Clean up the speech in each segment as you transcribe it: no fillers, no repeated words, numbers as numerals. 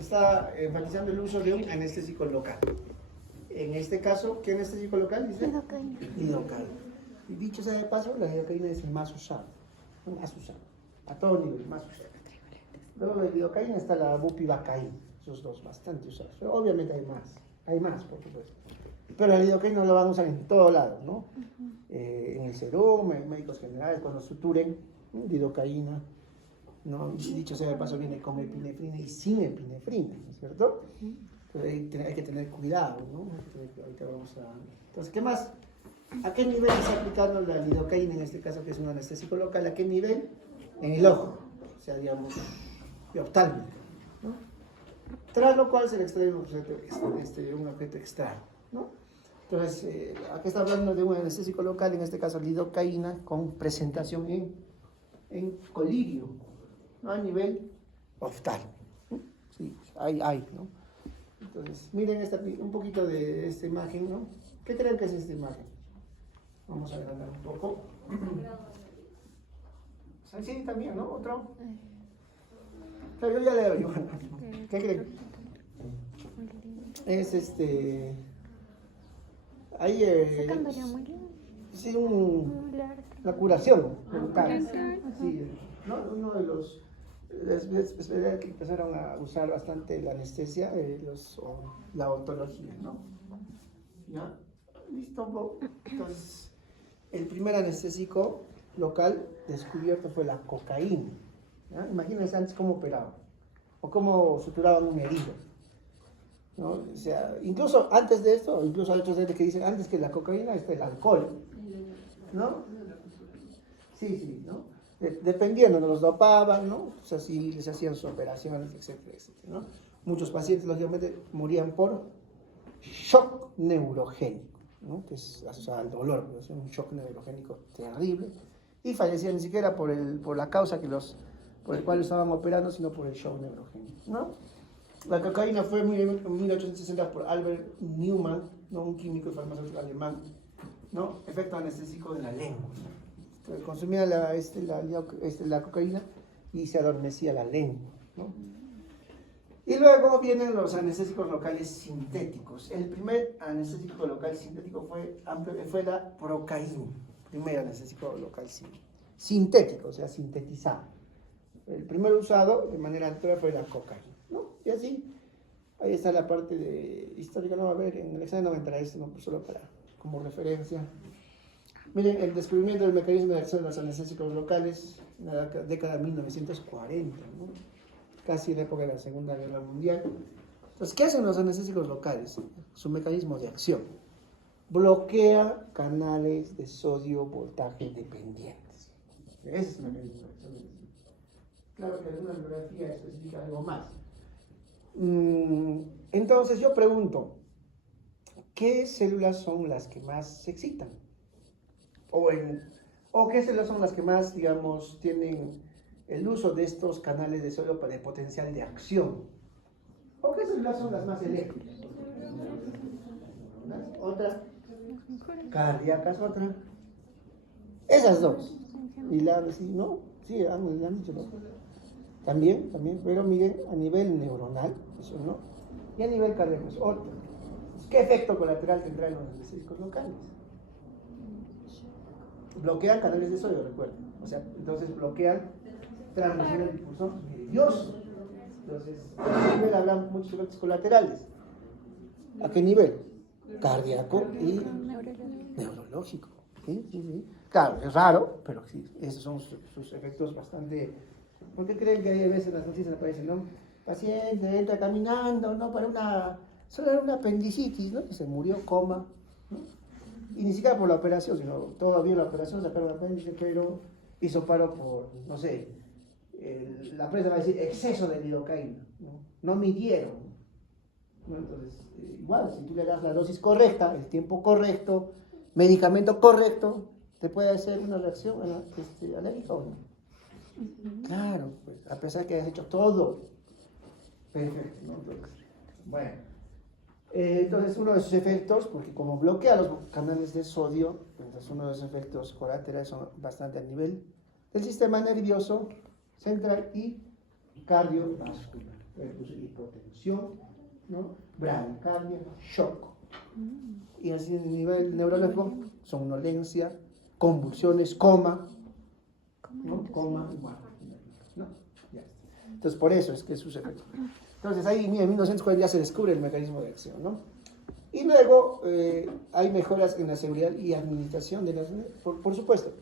está enfatizando el uso de un anestésico local. En este caso, ¿qué anestésico local dice? Lidocaína. Lidocaína. Y dicho sea de paso, la lidocaína es el más usado. A todo nivel, más usado. Luego de lidocaína está la bupivacaína, esos dos bastante usados. Pero obviamente hay más, por supuesto. Pero la lidocaína lo van a usar en todo lado, ¿no? En el serum, en médicos generales, cuando suturen, lidocaína, ¿no? Dicho sea de paso, viene con epinefrina y sin epinefrina, ¿no es cierto? Entonces hay que tener cuidado, ¿no? Ahorita vamos a... Entonces, ¿qué más? ¿A qué nivel está aplicando la lidocaína, en este caso que es un anestésico local? ¿A qué nivel? En el ojo, o sea, digamos, oftálmico, ¿no? Tras lo cual se le extrae un objeto extraño, ¿no? Entonces, aquí está hablando de un anestésico local, en este caso lidocaína, con presentación en colirio, ¿no? A nivel oftálmico, ¿no? Sí, hay, ¿no? Entonces, miren un poquito de esta imagen, ¿no? ¿Qué creen que es esta imagen? Vamos a agrandar un poco. Sí, también, ¿no? ¿Otro? Yo ya leo, yo. ¿Qué creen? Es Ahí sí, la curación local. Sí, ¿no? Uno de los que empezaron a usar bastante la anestesia, la otología, ¿no? ¿Ya? Listo. Entonces, el primer anestésico local descubierto fue la cocaína. ¿Ya? Imagínense antes cómo operaban o cómo suturaban un herido, ¿no? O sea, incluso antes de esto, incluso hay otros que dicen antes que la cocaína está el alcohol, ¿no? Sí, ¿no? Dependiendo, ¿no? Los dopaban, ¿no? O sea, sí, les hacían sus operaciones, etcétera, ¿no? Muchos pacientes, lógicamente, morían por shock neurogénico, ¿no? Que es asociado al dolor, pero es un shock neurogénico terrible, y fallecían ni siquiera por la causa por el cual estaban operando, sino por el shock neurogénico, ¿no? La cocaína fue en 1860 por Albert Neumann, ¿no? Un químico y farmacéutico alemán, ¿no? Efecto anestésico de la lengua. Entonces, consumía la cocaína y se adormecía la lengua, ¿no? Y luego vienen los anestésicos locales sintéticos. El primer anestésico local sintético fue la procaína. Primer anestésico local sintético, o sea, sintetizado. El primer usado de manera natural fue la cocaína, ¿no? Y así, ahí está la parte histórica, no va a ver, en el examen no va a entrar esto, ¿no? Pues solo como referencia. Miren, el descubrimiento del mecanismo de acción de los anestésicos locales en la década de 1940, ¿no? Casi en la época de la Segunda Guerra Mundial. Entonces, ¿qué hacen los anestésicos locales? Su mecanismo de acción. Bloquea canales de sodio voltaje dependientes. Ese es el mecanismo de acción. Claro que alguna bibliografía especifica algo más. Entonces, yo pregunto, ¿qué células son las que más se excitan? ¿O qué células son las que más, digamos, tienen el uso de estos canales de sodio para el potencial de acción? ¿O qué células son las más eléctricas? ¿Otra? Cardíacas, otra. Esas dos. Y ¿no? Sí, han dicho, ¿no? También, pero miren, a nivel neuronal, eso no. Y a nivel cardíaco es otro. ¿Qué efecto colateral tendrán los anestésicos locales? Bloquean canales de sodio, recuerden. O sea, entonces bloquean transmisión del impulso nervioso. Entonces, a qué nivel hablan muchos efectos colaterales. ¿A qué nivel? Cardíaco y neurológico. ¿Sí? Claro, es raro, pero sí, esos son sus efectos bastante... ¿Por qué creen que hay veces en las noticias aparecen, ¿no? Paciente entra caminando, ¿no? Solo era una apendicitis, ¿no? Se murió, coma, ¿no? Y ni siquiera por la operación, sino todavía la operación, sacaron el apéndice, pero hizo paro por, no sé, la prensa va a decir exceso de lidocaína, ¿no? No midieron, ¿no? Entonces, igual, si tú le das la dosis correcta, el tiempo correcto, medicamento correcto, te puede hacer una reacción alérgica o no. Claro, pues, a pesar que hayas hecho todo perfecto, ¿no? Entonces, uno de sus efectos, porque como bloquea los canales de sodio, entonces uno de los efectos colaterales son bastante a nivel del sistema nervioso central y cardiovascular. hipotensión, ¿no? Bradicardia, shock. Y así a nivel neurológico, somnolencia, convulsiones, coma, ¿no? Coma, igual, ¿no? Ya está. Entonces, por eso es que es sus efectos. Entonces, ahí en 1940 ya se descubre el mecanismo de acción, ¿no? Y luego hay mejoras en la seguridad y administración de las... Por supuesto,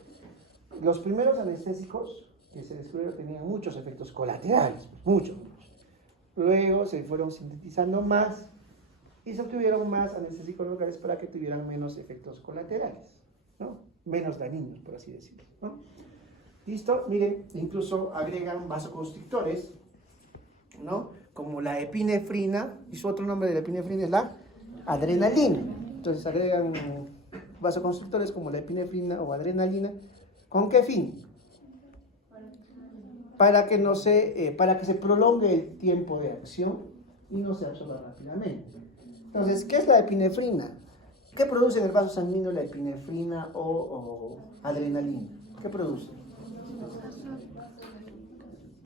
los primeros anestésicos que se descubrieron tenían muchos efectos colaterales, muchos. Luego se fueron sintetizando más y se obtuvieron más anestésicos locales para que tuvieran menos efectos colaterales, ¿no? Menos dañinos, por así decirlo, ¿no? ¿Listo? Miren, incluso agregan vasoconstrictores, ¿no? Como la epinefrina, y su otro nombre de la epinefrina es la adrenalina. Entonces agregan vasoconstrictores como la epinefrina o adrenalina. ¿Con qué fin? Para que se prolongue el tiempo de acción y no se absorba rápidamente. Entonces, ¿qué es la epinefrina? ¿Qué produce en el vaso sanguíneo la epinefrina o adrenalina? ¿Qué produce?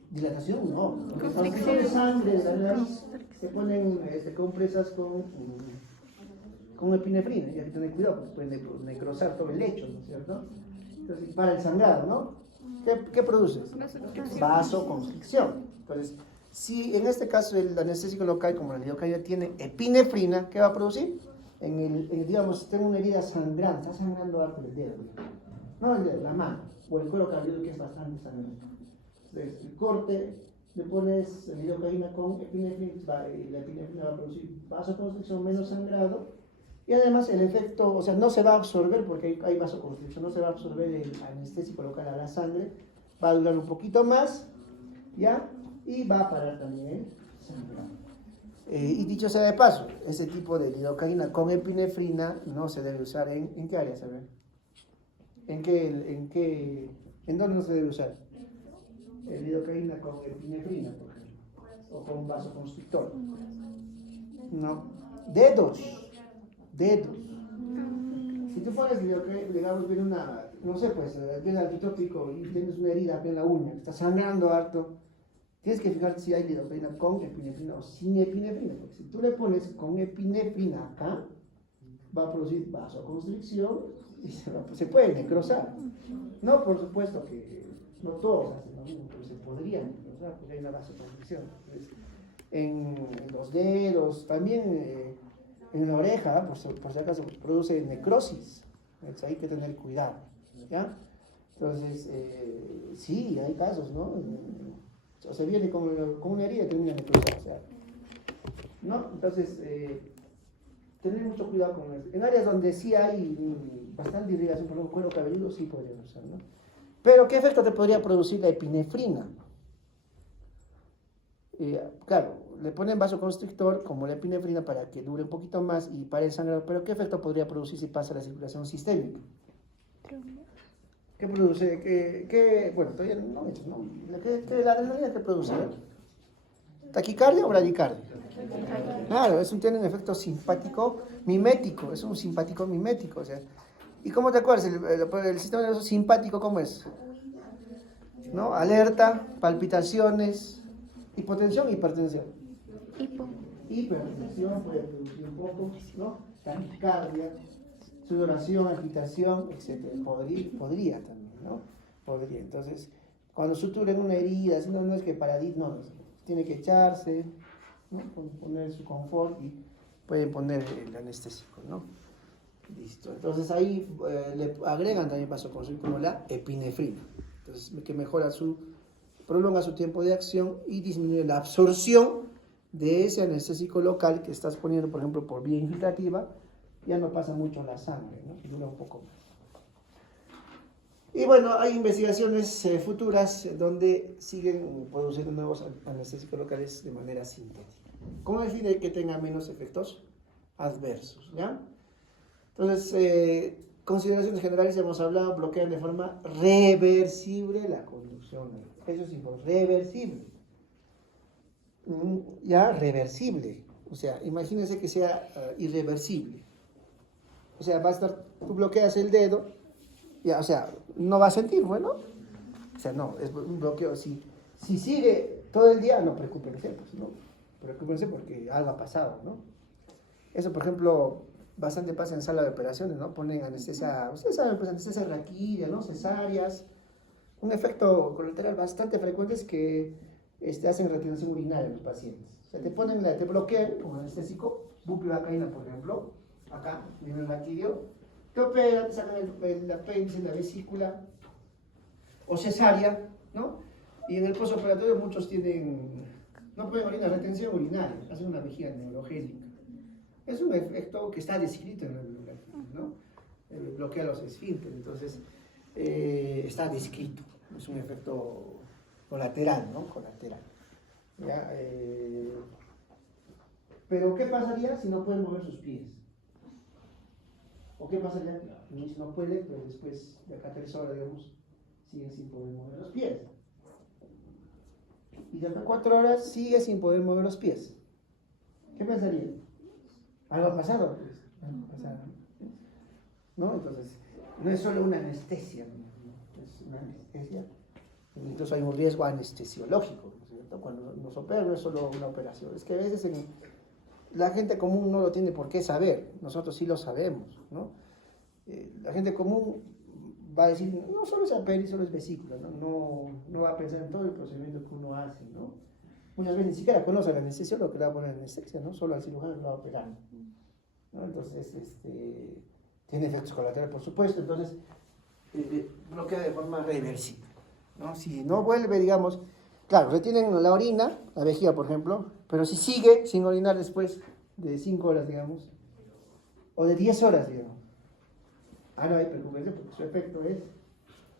Dilatación, no. Porque cuando se pone sangre de la nariz, se ponen compresas con epinefrina. Y hay que tener cuidado, porque pueden necrosar todo el lecho, ¿no es cierto? Entonces, para el sangrado, ¿no? ¿Qué produce? Vasoconstricción. Entonces, si en este caso el anestésico local, como la lidocaína, tiene epinefrina, ¿qué va a producir? Digamos, tengo una herida sangrante, está sangrando harto el dedo, no el dedo, la mano, o el cuero cabelludo, que es bastante sangrante. Entonces, el corte, le pones lidocaína con epinefrina, y la epinefrina va a producir vasoconstricción, menos sangrado, y además el efecto, o sea, no se va a absorber, porque hay vasoconstricción, no se va a absorber el anestésico local a la sangre, va a durar un poquito más, ¿ya? Y va a parar también el sangrado. Y dicho sea de paso, ese tipo de lidocaína con epinefrina no se debe usar ¿en qué área, saben? ¿En dónde no se debe usar? Lidocaína con epinefrina, por ejemplo, o con vasoconstrictor. No. Dedos. Si tú pones lidocaína, digamos, viene una, no sé, pues, viene antitópico y tienes una herida aquí en la uña, que está sangrando harto, tienes que fijarte si hay lidocaína con epinefrina o sin epinefrina, porque si tú le pones con epinefrina acá, va a producir vasoconstricción y se puede necrosar. No, por supuesto que no todos hacen lo mismo, pero se podría necrosar porque hay una vasoconstricción. Entonces, en los dedos, también en la oreja, por si acaso, produce necrosis. Entonces hay que tener cuidado, ¿ya? Entonces, sí, hay casos, ¿no? O sea, viene con una herida y termina necrosis, o sea, ¿no? Entonces, tener mucho cuidado con eso. En áreas donde sí hay bastante irrigación, por ejemplo, cuero cabelludo, sí podríamos usar, ¿no? Pero, ¿qué efecto te podría producir la epinefrina? Claro, le ponen vasoconstrictor como la epinefrina para que dure un poquito más y pare el sangrado, pero ¿qué efecto podría producir si pasa la circulación sistémica? ¿Qué produce? Bueno, todavía no he hecho, ¿no? ¿La adrenalina qué produce? ¿Taquicardia o bradicardia? Claro, tiene un efecto simpático mimético, es un simpático mimético, o sea. ¿Y cómo te acuerdas? El sistema nervioso simpático, ¿cómo es? ¿No? Alerta, palpitaciones, hipotensión, hipertensión. Hipertensión puede producir un poco, ¿no? Taquicardia, sudoración, agitación, etc. Podría también, ¿no? Podría. Entonces, cuando suturen una herida, no es que paradito, no, tiene que echarse, ¿no? Poner su confort y pueden poner el anestésico, ¿no? Listo. Entonces ahí le agregan también vasoconstrictor como la epinefrina. Entonces, que prolonga su tiempo de acción y disminuye la absorción de ese anestésico local que estás poniendo, por ejemplo, por vía infiltrativa, ya no pasa mucho la sangre, ¿no? Y dura un poco más. Y bueno, hay investigaciones futuras donde siguen produciendo nuevos anestésicos locales de manera sintética. ¿Cómo define que tenga menos efectos adversos? ¿Ya? Entonces, consideraciones generales, hemos hablado, bloquean de forma reversible la conducción. Eso es importante, reversible. Ya, reversible. O sea, imagínense que sea irreversible. O sea, tú bloqueas el dedo, ya, o sea, no va a sentir, bueno. O sea, no, es un bloqueo. Si sigue todo el día, no preocúpense, pues, ¿no? Preocúpense porque algo ha pasado, ¿no? Eso, por ejemplo, bastante pasa en sala de operaciones, ¿no? Ponen anestesia, ustedes saben, pues anestesia raquídea, ¿no? Cesáreas. Un efecto colateral bastante frecuente es que hacen retención urinaria en los pacientes. O sea, te bloquean con anestésico, bupivacaína, por ejemplo, acá, viene el raquídeo, te operan, te sacan el apéndice, la vesícula, o cesárea, ¿no? Y en el postoperatorio muchos no pueden orinar, retención urinaria, hacen una vejiga neurogénica. Es un efecto que está descrito en la bibliografía, ¿no? Bloquea los esfínteres, entonces está descrito, es un efecto colateral, ¿no? Colateral. ¿Ya? Pero ¿qué pasaría si no pueden mover sus pies? ¿O qué pasaría si no puede, pero después de acá 3 horas, digamos, siguen sin poder mover los pies? Y de acá 4 horas sigue sin poder mover los pies. ¿Qué pensaría? Algo ha pasado, pues. Algo ha pasado. ¿No? Entonces, no es solo una anestesia, ¿no? Es una anestesia. Incluso hay un riesgo anestesiológico, ¿no es cierto? Cuando nos operan no es solo una operación. Es que a veces la gente común no lo tiene por qué saber. Nosotros sí lo sabemos, ¿no? La gente común va a decir, no solo es apéndice, solo es vesícula, ¿no? No va a pensar en todo el procedimiento que uno hace, ¿no? Muchas veces ni siquiera conoce al anestesiólogo que le va a poner anestesia, ¿no? Solo al cirujano que lo va a operar, ¿no? Entonces, tiene efectos colaterales, por supuesto, entonces bloquea de forma reversible, ¿no? Si no vuelve, digamos, claro, retienen la orina, la vejiga, por ejemplo, pero si sigue sin orinar después de 5 horas, digamos, o de 10 horas, digamos, no hay preocupación porque su efecto es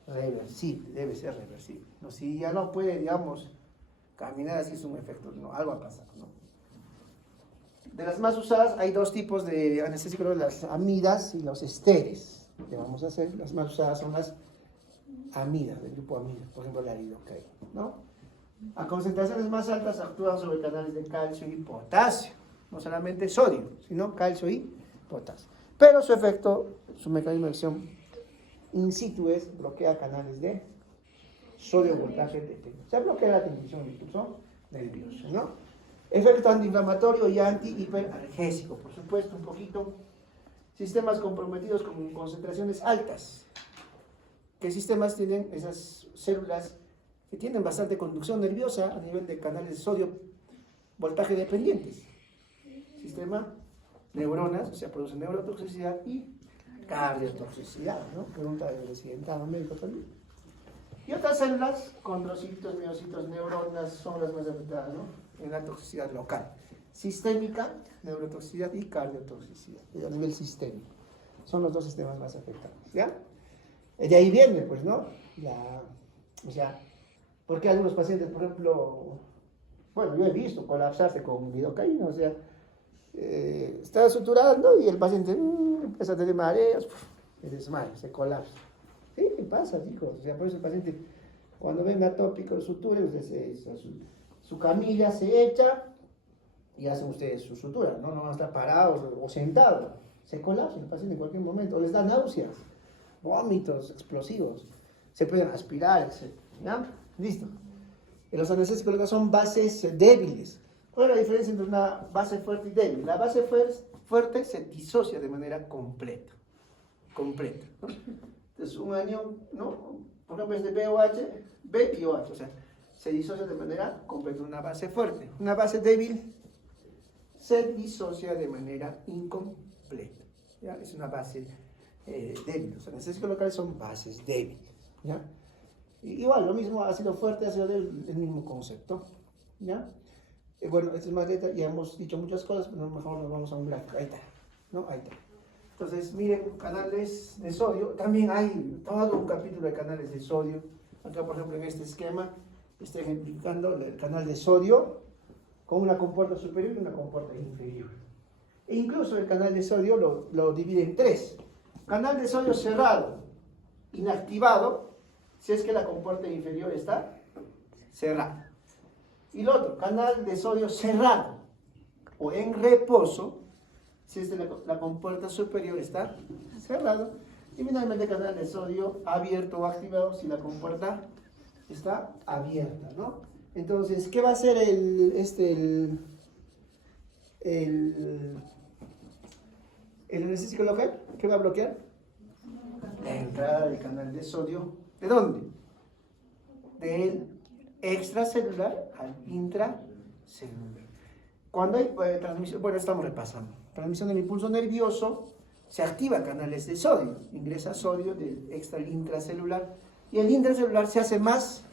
reversible, debe ser reversible, ¿no? Si ya no puede, digamos, caminar así es un efecto, no, algo ha pasado, ¿no? De las más usadas hay 2 tipos de anestésicos, las amidas y los esteres. ¿Qué vamos a hacer? Las más usadas son las amidas, del grupo amidas, por ejemplo la lidocaína, ¿no? A concentraciones más altas actúan sobre canales de calcio y potasio, no solamente sodio, sino calcio y potasio. Pero su efecto, su mecanismo de acción in situ es bloquea canales de sodio voltaje detenido. O sea, bloquea la transmisión del impulso nervioso, ¿no? Efecto antiinflamatorio y antihiperalgésico, por supuesto, un poquito. Sistemas comprometidos con concentraciones altas. ¿Qué sistemas tienen esas células que tienen bastante conducción nerviosa a nivel de canales de sodio voltaje dependientes? Sistema neuronas, o sea, producen neurotoxicidad y cardiotoxicidad, ¿no? Pregunta del residentado médico también. Y otras células, condrocitos, miocitos, neuronas, son las más afectadas, ¿no? En la toxicidad local. Sistémica, neurotoxicidad y cardiotoxicidad, a nivel sistémico. Son los 2 sistemas más afectados, ¿ya? De ahí viene, pues, ¿no? O sea, porque algunos pacientes, por ejemplo, bueno, yo he visto colapsarse con lidocaína, o sea, está suturando y el paciente empieza a tener mareos, se desmaya, se colapsa. Sí, pasa, chicos. O sea, por eso el paciente, cuando venga atópico, suture, su camilla se echa y hacen ustedes su sutura, ¿no? No van a estar parados o sentados. Se colapsa el paciente en cualquier momento, o les da náuseas, vómitos explosivos, se pueden aspirar, etc. ¿Ya? Listo. Y los anestésicos son bases débiles. ¿Cuál es la diferencia entre una base fuerte y débil? La base fuerte se disocia de manera completa, ¿no? Entonces, un anión, ¿no? Por ejemplo, es de BOH, B y OH, o sea, se disocia de manera completa, una base fuerte. Una base débil se disocia de manera incompleta, ¿ya? Es una base débil. Los anestésicos locales son bases débiles, ¿ya? Igual, lo mismo, ácido fuerte, ácido débil, el mismo concepto, ¿ya? Bueno, esta es más letra, ya hemos dicho muchas cosas, pero mejor nos vamos a un gráfico. Ahí está, ¿no? Ahí está. Entonces, miren, canales de sodio. También hay todo un capítulo de canales de sodio. Acá, por ejemplo, en este esquema, está ejemplificando el canal de sodio con una compuerta superior y una compuerta inferior. E incluso el canal de sodio lo divide en 3. Canal de sodio cerrado, inactivado, si es que la compuerta inferior está cerrada. Y el otro, canal de sodio cerrado o en reposo, si es que la compuerta superior está cerrado. Y finalmente canal de sodio abierto o activado si la compuerta está abierta, ¿no? Entonces, ¿qué va a hacer el anestésico local? ¿Qué va a bloquear? La entrada del canal de sodio. ¿De dónde? Del extracelular al intracelular. Cuando hay transmisión, bueno, estamos repasando. Transmisión del impulso nervioso, se activa canales de sodio. Ingresa sodio del extra al intracelular. Y el intracelular se hace más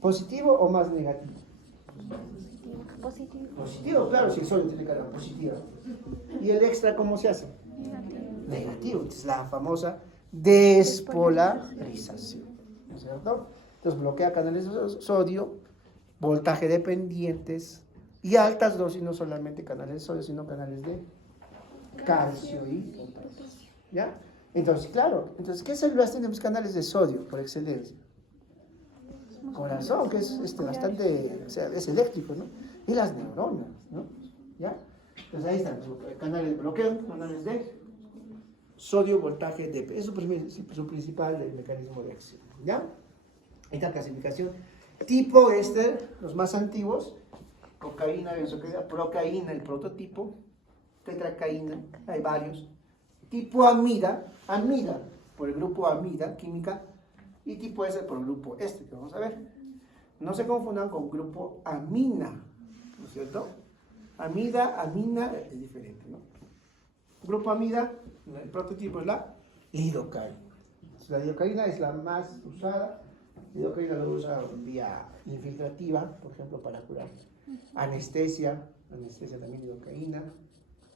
positivo o más negativo. Positivo. Positivo, claro, si el sodio tiene carga positiva. ¿Y el extra cómo se hace? Negativo. Es la famosa despolarización. ¿No es cierto? Entonces bloquea canales de sodio, voltaje dependientes y altas dosis, no solamente canales de sodio, sino canales de calcio y potasio. ¿Ya? Entonces, claro, ¿qué células tienen los canales de sodio por excelencia? Corazón, que es bastante, o sea, es eléctrico, ¿no? Y las neuronas, ¿no? ¿Ya? Entonces ahí están, canales de bloqueo, canales de sodio, voltaje de... Eso es su principal mecanismo de acción, ¿ya? Esta clasificación. Tipo los más antiguos, cocaína, benzocaína, procaína, el prototipo, tetracaína, hay varios. Tipo amida, por el grupo amida, química, y tipo S por el grupo que vamos a ver. No se confundan con grupo amina, ¿no es cierto? Amida, amina, es diferente, ¿no? Grupo amida, el prototipo es la lidocaína. La lidocaína es la más usada. La lidocaína lo usa vía infiltrativa, por ejemplo, para curar anestesia también lidocaína.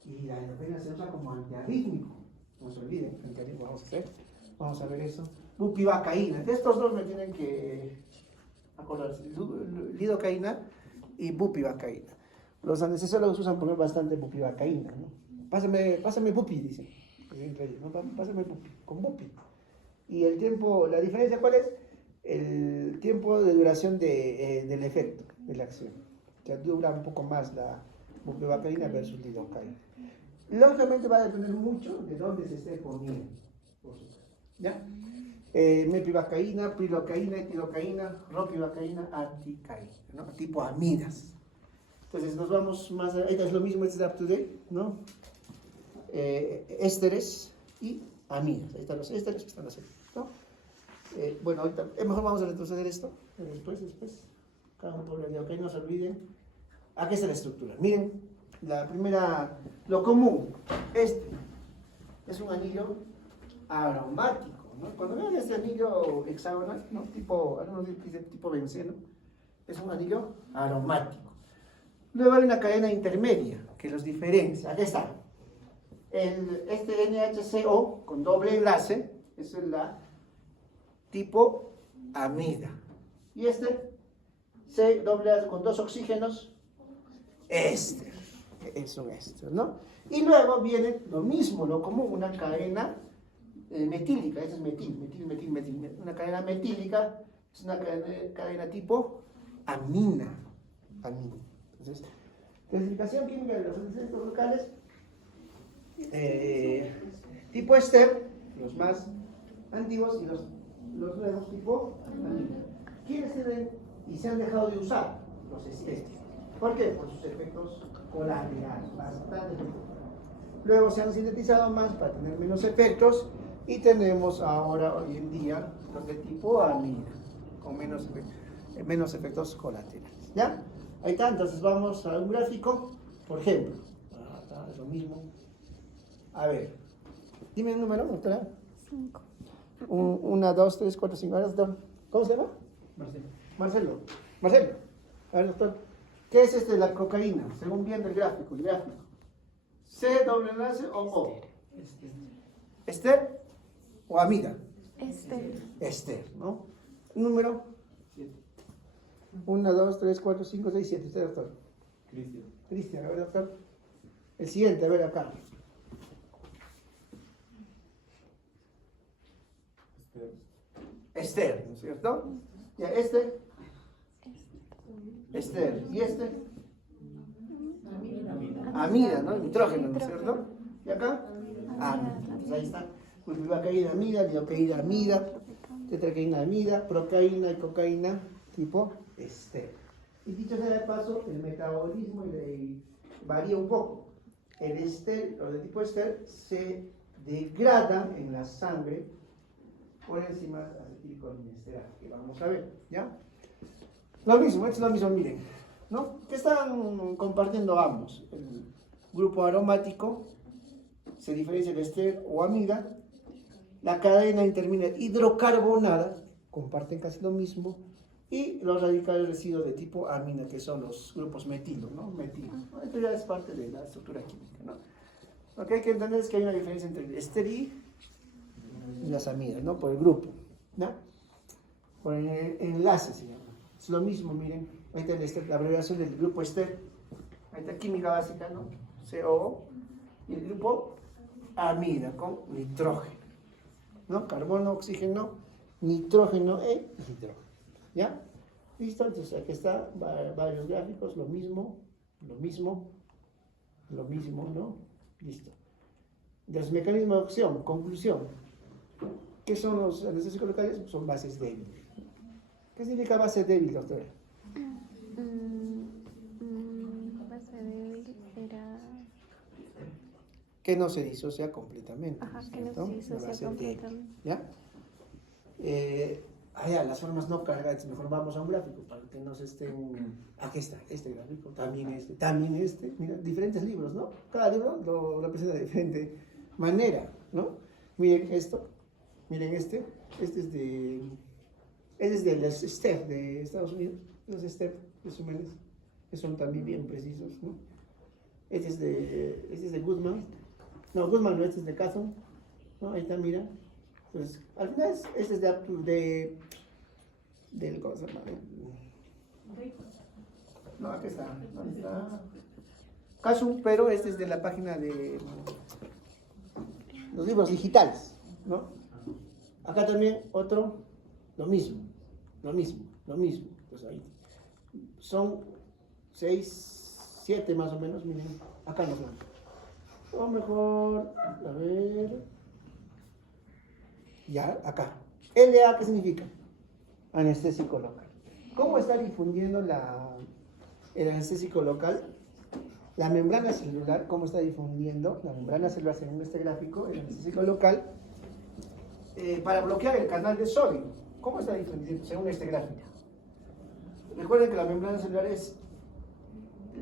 Y la lidocaína se usa como antiarrítmico. No se olviden, antiarrítmico vamos a ver eso. Bupivacaína. De estos dos me tienen que acordarse. Lidocaína y bupivacaína. Los anestesiólogos usan por bastante bupivacaína, ¿no? Pásame bupi, dicen. ¿No? Pásame bupi, con bupi. Y el tiempo, la diferencia, ¿cuál es? El tiempo de duración del efecto, de la acción. O sea, dura un poco más la bupivacaína versus lidocaína. Lógicamente va a depender mucho de dónde se esté poniendo. ¿Ya? Mepivacaína, pilocaína, etilocaína, ropivacaína, anticaína, ¿no? Tipo amidas. Entonces nos vamos más, ahorita es lo mismo, este es up to date, ¿no? Ésteres y amidas. Ahí están los ésteres que están así, ¿no? Bueno, ahorita, mejor vamos a retroceder esto, después. Cada uno por el día, ok, no se olviden. Aquí está la estructura. Miren, la primera, lo común, es un anillo aromático, ¿no? Cuando vean este anillo hexagonal, ¿no? Algunos dicen tipo benceno, es un anillo aromático. Luego hay una cadena intermedia que los diferencia. Aquí está. Este NHCO con doble enlace es la tipo amida. Y este C doble A con dos oxígenos, éster. Es un éster, ¿no? Y luego viene lo mismo, ¿no? Como una cadena metílica. Esta es metil. Una cadena metílica es una cadena tipo amina. Entonces, clasificación química de los anestésicos locales. Tipo éster, los más antiguos, y los nuevos tipo amina. ¿Quiénes tienen y se han dejado de usar? Los estéticos. ¿Por qué? Por sus efectos colaterales, bastante. Luego se han sintetizado más para tener menos efectos y tenemos ahora, hoy en día, los de tipo amina, con menos efectos colaterales. ¿Ya? Ahí está, entonces vamos a un gráfico, por ejemplo. Es lo mismo. A ver, dime el número, doctora. 5. 1, 2, 3, 4, 5. ¿Cómo se llama? Marcelo. A ver, doctor. ¿Qué es la cocaína? Según viendo el gráfico. ¿C doble enlace o O? ¿Ester o amida? Ester, ¿no? Número. 1, 2, 3, 4, 5, 6, 7. ¿Usted, doctor? Cristian, a ver, doctor. El siguiente, a ver acá. Ester, ¿no es cierto? Ya, Ester. ¿Y amida, ¿no? El nitrógeno, ¿no es cierto? ¿Y acá? Amida. Entonces ahí está. Bupivacaína amida, lidocaína amida, tetracaína amida, procaína y cocaína tipo ester. Y dicho sea de paso, el metabolismo varía un poco. El ester, o de tipo ester, se degrada en la sangre por enzima acetilcolinesterasa, que vamos a ver, ¿ya? Lo mismo, es lo mismo, miren, ¿no? ¿Qué están compartiendo ambos? El grupo aromático se diferencia de ester o amida. La cadena intermedia hidrocarbonada, comparten casi lo mismo. Y los radicales residuos de tipo amina, que son los grupos metilo, ¿no? Metilo. Esto ya es parte de la estructura química, ¿no? Lo que hay que entender es que hay una diferencia entre el ester y las amidas, ¿no? Por el grupo, ¿no? Por el enlace se llama. Es lo mismo, miren. Ahí está el ester, la abreviación del grupo ester. Ahí está química básica, ¿no? CO. Y el grupo amida con nitrógeno, ¿no? Carbono, oxígeno, nitrógeno e hidrógeno. ¿Ya? ¿Listo? Entonces aquí está, varios gráficos, lo mismo, ¿no? Listo. Los mecanismos de acción, conclusión. ¿Qué son los anestésicos locales? Son bases débiles. ¿Qué significa base débil, doctora? Base débil era... Que no se disocia completamente. Ajá, que no se disocia completamente. ¿Ya? Las formas no cargadas, mejor vamos a un gráfico para que no se estén. Aquí está, este gráfico, también este. Mira, diferentes libros, ¿no? Cada libro lo representa de diferente manera, ¿no? Miren esto, miren este es de los STEP de Estados Unidos, los STEP resúmenes, que son también bien precisos, ¿no? Este es de Goodman, no, este es de Catton, ¿no? Ahí está, mira. Entonces, al final, este es del ¿cómo se llama? No, aquí está. ¿Dónde está? Casu, pero este es de la página de los libros digitales, ¿no? Acá también otro, lo mismo. Pues ahí son 6, 7 más o menos, miren, acá nos van. O mejor, a ver. Ya, acá. LA, ¿qué significa? Anestésico local. ¿Cómo está difundiendo el anestésico local? La membrana celular, ¿cómo está difundiendo la membrana celular según este gráfico, el anestésico local? Para bloquear el canal de sodio. ¿Cómo está difundiendo según este gráfico? Recuerden que la membrana celular es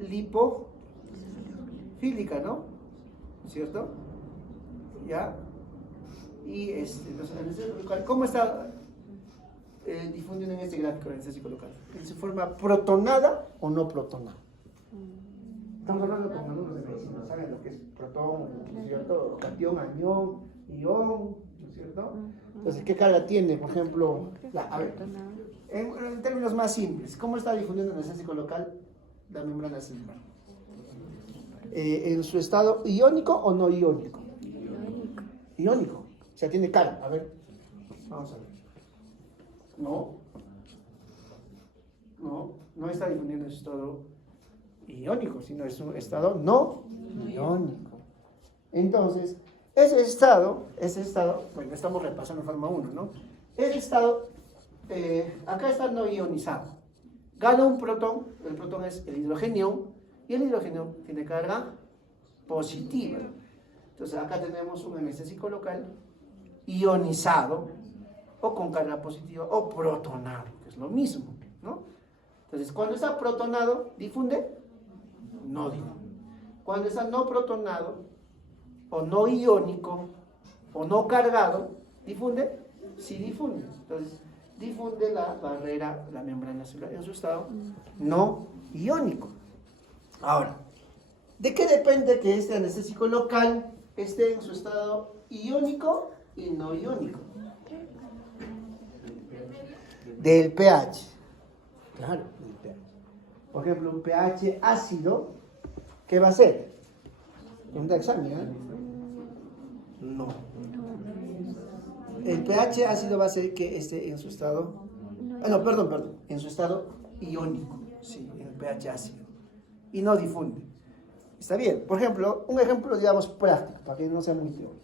lipofílica, ¿no? ¿Cierto? ¿Ya? Y ¿cómo está difundiendo en este gráfico el anestésico local? ¿En su forma protonada o no protonada? Estamos hablando con alumnos de medicina, ¿saben lo que es protón, ¿no es cierto? Catión, anión, ión, ¿no es cierto? Entonces, ¿qué carga tiene, por ejemplo? A ver, en términos más simples, ¿cómo está difundiendo el anestésico local la membrana celular? ¿En su estado iónico o no iónico? Iónico. O sea, tiene carga. A ver, vamos a ver. No está difundiendo en su estado iónico, sino es un estado no iónico. Entonces, ese estado, bueno, estamos repasando forma 1, ¿no? Ese estado, acá está no ionizado. Gana un protón, el protón es el hidrogenión, y el hidrogenión tiene carga positiva. Entonces, acá tenemos un anestésico local ionizado, o con carga positiva, o protonado, que es lo mismo, ¿no? Entonces, cuando está protonado, ¿difunde? No difunde. Cuando está no protonado, o no iónico, o no cargado, ¿difunde? Sí difunde. Entonces, difunde la barrera, la membrana celular en su estado no iónico. Ahora, ¿de qué depende que este anestésico local esté en su estado iónico y no iónico? Del pH. Claro, del pH. Por ejemplo, un pH ácido, ¿qué va a hacer? Un examen, ¿eh? No. El pH ácido va a hacer que esté en su estado... perdón, en su estado iónico, sí, en el pH ácido. Y no difunde. Está bien. Por ejemplo, un ejemplo, digamos, práctico, para que no sea muy teórico.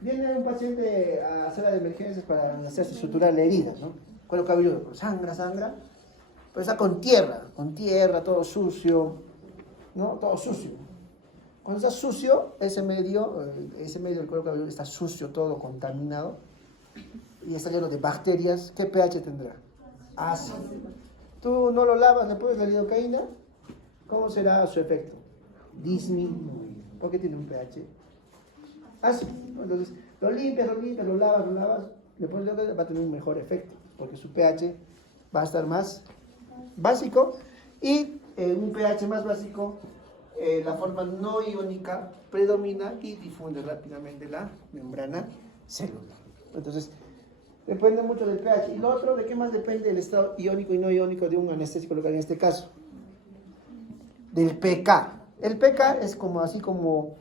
Viene un paciente a sala de emergencias para hacerse suturar la herida, ¿no? cuero cabelludo, sangra, pero está con tierra, todo sucio, ¿no? Todo sucio. Cuando está sucio, ese medio del cuero cabelludo está sucio, todo contaminado, y está lleno de bacterias. ¿Qué pH tendrá? Ácido. Tú no lo lavas, le pones la lidocaína, ¿cómo será su efecto? Disminuye. ¿Por qué tiene un pH ácido? Entonces, lo limpias, lo lavas, le pones lidocaína, va a tener un mejor efecto, porque su pH va a estar más básico, y un pH más básico, la forma no iónica predomina y difunde rápidamente la membrana celular. Entonces, depende mucho del pH. Y lo otro, ¿de qué más depende el estado iónico y no iónico de un anestésico local en este caso? Del pK. El pK es como así como,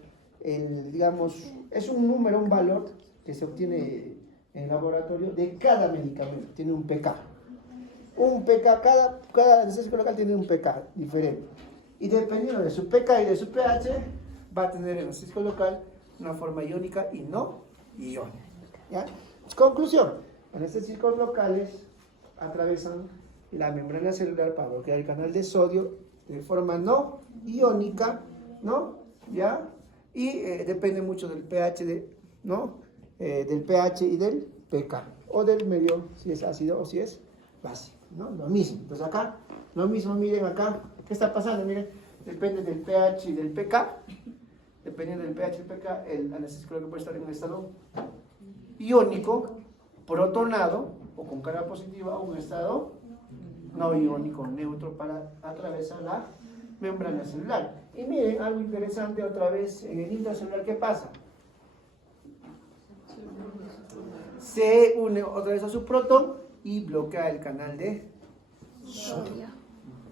digamos, es un número, un valor que se obtiene en el laboratorio de cada medicamento. Tiene un pK. Un pK, cada anestésico local tiene un pK diferente. Y dependiendo de su pK y de su pH, va a tener el anestésico local una forma iónica y no iónica. ¿Ya? Conclusión, anestésicos locales atravesan la membrana celular para bloquear el canal de sodio de forma no iónica, ¿no? ¿Ya? Y depende mucho del pH, del pH y del pK, o del medio, si es ácido o si es básico, ¿no? Lo mismo. Entonces acá, lo mismo, miren acá, ¿qué está pasando? Miren, depende del pH y del pK. Dependiendo del pH y el pK, el anestésico puede estar en un estado iónico, protonado o con carga positiva, o un estado no iónico, neutro, para atravesar la membrana celular. Y miren, algo interesante otra vez en el intracelular, ¿qué pasa? Se une otra vez a su protón y bloquea el canal de sodio,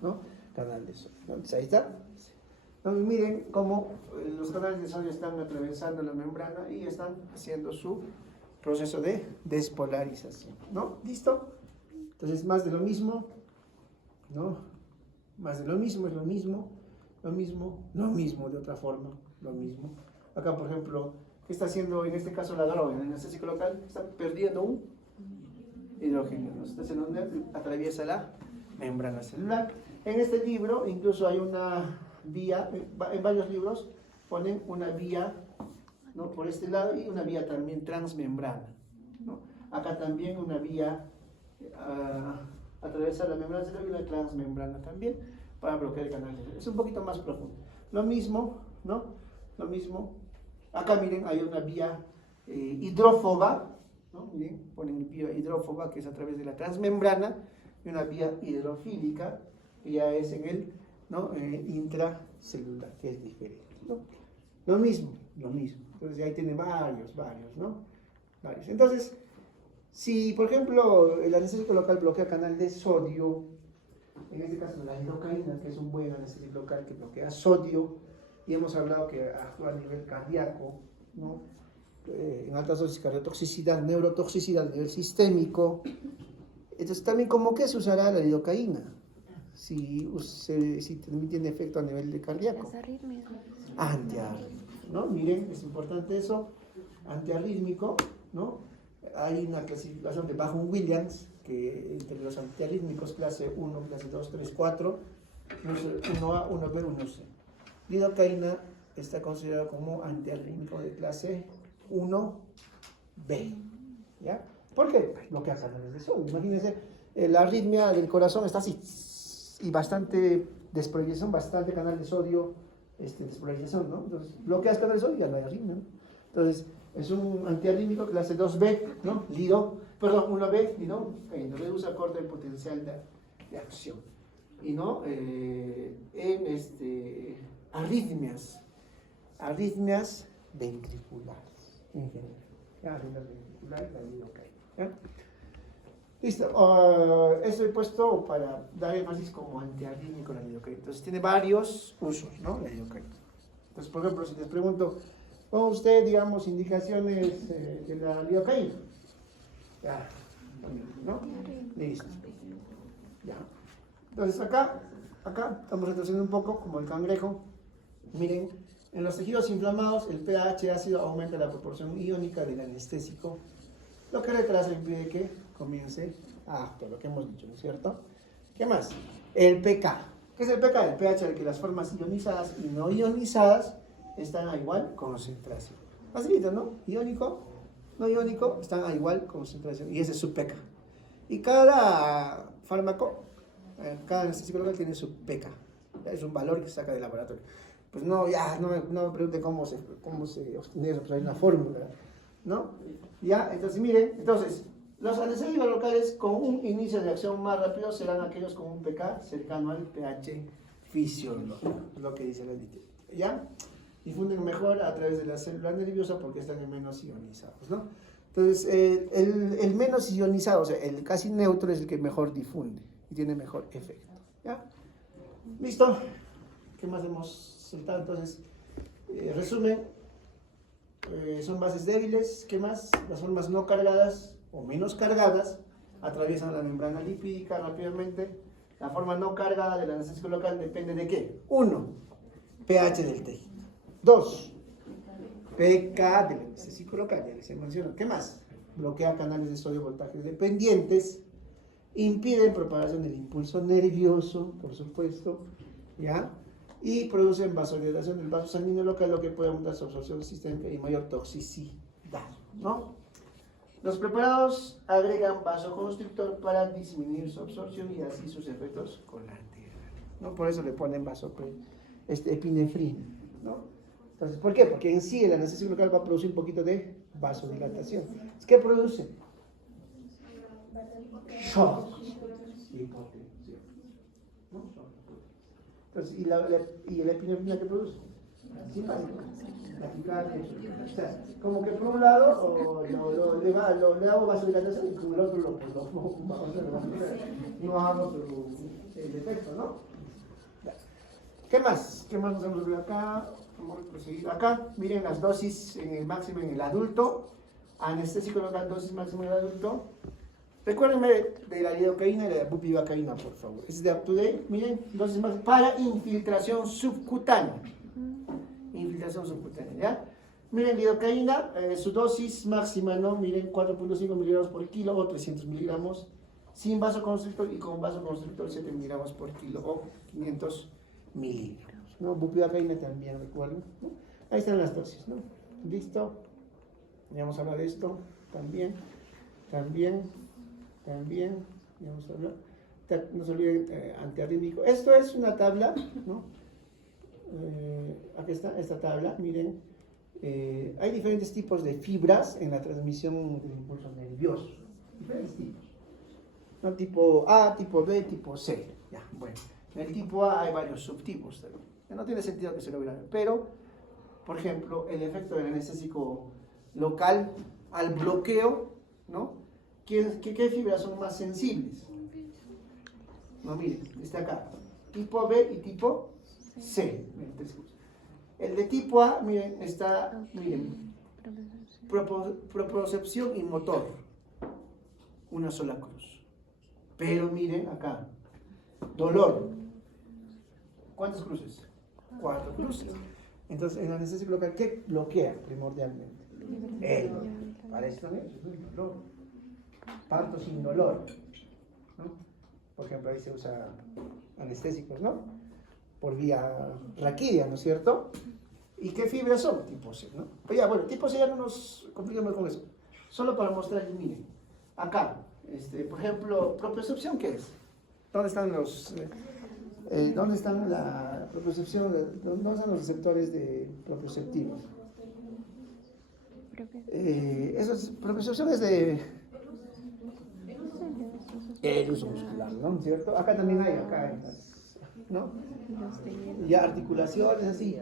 ¿no? Canal de sodio, ¿no? Entonces ahí está. Entonces, miren cómo los canales de sodio están atravesando la membrana y están haciendo su proceso de despolarización, ¿no? ¿Listo? Entonces, más de lo mismo, ¿no? Más de lo mismo es lo mismo de otra forma, lo mismo. Acá, por ejemplo, ¿qué está haciendo en este caso la droga? En el anestésico local está perdiendo un hidrógeno, ¿no? Está haciendo atraviesa la membrana celular. En este libro, incluso hay una vía, en varios libros ponen una vía, ¿no? Por este lado, y una vía también transmembrana, ¿no? Acá también una vía atravesar la membrana celular y una transmembrana también para bloquear el canal. Es un poquito más profundo. Lo mismo, ¿no? Lo mismo. Acá miren, hay una vía hidrófoba, ¿no? Miren, ponen vía hidrófoba, que es a través de la transmembrana, y una vía hidrofílica, que ya es en el, ¿no? Intracelular, que es diferente, ¿no? Lo mismo. Entonces ahí tiene varios, ¿no? Varios. Entonces, si por ejemplo el anestésico local bloquea canal de sodio, en este caso la lidocaína, que es un buen anestésico local que bloquea sodio, y hemos hablado que actúa a nivel cardíaco, ¿no? En altas dosis cardiotoxicidad, neurotoxicidad a nivel sistémico. Entonces también, ¿cómo que se usará la lidocaína? Si también tiene efecto a nivel de cardíaco. Las arritmias. Antiarrítmico, ¿no? Miren, es importante eso. Antiarrítmico, ¿no? Hay una clasificación de Bajun-Williams, que entre los antiarrítmicos clase 1, clase 2, 3, 4, 1A, 1B, 1C. Lidocaína está considerada como antiarrítmico de clase 1B, ¿ya? ¿Por qué? Bloquea canales de sodio. Imagínense, la arritmia del corazón está así, y bastante despolarización, bastante canal de sodio, despolarización, ¿no? Entonces, bloqueas canal de sodio y ya no hay arritmia, ¿no? Entonces, es un antiarrítmico clase 2B, ¿no? 1B, lidocaína, reduce acorde el potencial de acción. Y no, arritmias ventriculares, en general. Arritmias ventriculares, la lidocaína, ¿ya? Listo, eso he puesto para dar énfasis como antiarrítmico la lidocaína. Entonces tiene varios usos, ¿no? La lidocaína. Entonces, por ejemplo, si les pregunto, ¿cómo usted, digamos, indicaciones de la lidocaína? Ya, ¿no? Listo. Ya. Entonces acá estamos retrocediendo un poco, como el cangrejo. Miren, en los tejidos inflamados el pH ácido aumenta la proporción iónica del anestésico, lo que retrasa y impide que comience Apto, lo que hemos dicho, ¿no es cierto? ¿Qué más? El pK. ¿Qué es el pK? El pH al que las formas ionizadas y no ionizadas están a igual concentración. Facilito, ¿no? Iónico, no iónico, están a igual concentración. Y ese es su pK. Y cada fármaco, cada anestésico local tiene su pK. Es un valor que se saca del laboratorio. Pues no, ya, no me pregunte cómo se obtiene eso, pero hay una fórmula, ¿no? Ya, entonces miren, los anestésicos locales con un inicio de acción más rápido serán aquellos con un pK cercano al pH fisiológico, es lo que dice la literatura, ¿ya? Difunden mejor a través de la célula nerviosa porque están menos ionizados, ¿no? Entonces, el menos ionizado, o sea, el casi neutro es el que mejor difunde y tiene mejor efecto, ¿ya? ¿Listo? ¿Qué más hemos soltado? Entonces, resumen, son bases débiles. ¿Qué más? Las formas no cargadas o menos cargadas atraviesan la membrana lipídica rápidamente. La forma no cargada del anestésico local depende de ¿qué? 1. pH del tejido. 2. pK del anestésico local, ya les he mencionado. ¿Qué más? Bloquea canales de sodio voltaje dependientes, impiden propagación del impulso nervioso, por supuesto, ¿ya? Y producen vasodilatación del vaso sanguíneo local, lo que puede aumentar su absorción sistémica y mayor toxicidad, ¿no? Los preparados agregan vasoconstrictor para disminuir su absorción y así sus efectos colaterales, ¿no? Por eso le ponen epinefrina, ¿no? Entonces, ¿por qué? Porque en sí el anestésico local va a producir un poquito de vasodilatación. ¿Qué produce? Shock y hipotensión, ¿no? Entonces, ¿y la epinefrina qué produce? O sea, como que por un lado le hago vasodilatación y como el otro no hago el efecto, ¿no? ¿Qué más? ¿Qué más nos hemos visto acá? Vamos a proseguir. Acá, miren las dosis en el máximo en el adulto. Anestésico local, dosis máxima en el adulto. Recuérdenme de la lidocaína y de la bupivacaína, por favor. Es de up to date. Miren, dosis máxima para infiltración subcutánea. Infiltración subcutánea, ¿ya? Miren, lidocaína, su dosis máxima, ¿no? Miren, 4.5 miligramos por kilo o 300 miligramos. Sin vasoconstrictor y con vasoconstrictor 7 miligramos por kilo o 500 miligramos, ¿no? Bupivacaína también, recuerden, ¿no? Ahí están las dosis, ¿no? ¿Listo? Ya vamos a hablar de esto. También, ya vamos a hablar. No se olviden, antiarrítmico. Esto es una tabla, ¿no? Aquí está esta tabla, miren. Hay diferentes tipos de fibras en la transmisión del impulso nervioso. Diferentes tipos, ¿no? Tipo A, tipo B, tipo C. Ya, bueno. En el tipo A hay varios subtipos. No tiene sentido que se lo vean. Pero, por ejemplo, el efecto del anestésico local al bloqueo, ¿no? ¿Qué fibras son más sensibles? No, miren, está acá. Tipo B y tipo C. Miren, el de tipo A, miren, miren, propriocepción y motor. Una sola cruz. Pero miren acá, dolor. ¿Cuántas cruces? 4 cruces. Entonces, en el anestésico local, ¿qué bloquea primordialmente? El dolor. Para esto es el dolor. Parto sin dolor, ¿no? Por ejemplo, ahí se usa anestésicos, ¿no? Por vía raquídea, ¿no es cierto? ¿Y qué fibras son? Tipo C, ¿no? Pues ya, bueno, tipo C ya no nos complicamos con eso. Solo para mostrarles, miren, acá, por ejemplo, propiocepción, ¿qué es? ¿Dónde están ¿dónde están la propiocepción? ¿Dónde están los receptores propioceptivos? Propiocepción es de el uso muscular, ¿no? ¿Cierto? Acá también hay, ¿no? Ya articulaciones, así.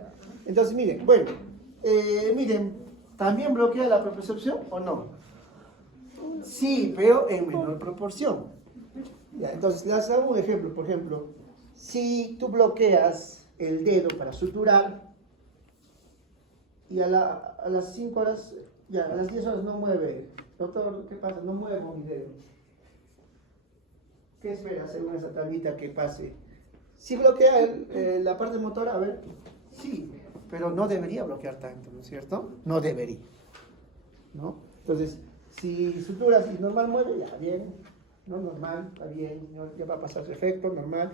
Entonces, miren, bueno, miren, ¿también bloquea la propiocepción o no? Sí, pero en menor proporción. Ya, entonces, les hago un ejemplo. Por ejemplo, si tú bloqueas el dedo para suturar y a las 5 horas, ya, a las 10 horas no mueve. Doctor, ¿qué pasa? No muevo mi dedo. ¿Qué espera según esa tablita que pase? Si bloquea la parte motora, a ver, sí, pero no debería bloquear tanto, ¿no es cierto? No debería, ¿no? Entonces, si suturas y normal mueve, ya, bien, ¿no? Normal, está bien, ¿no? Ya va a pasar su efecto, normal.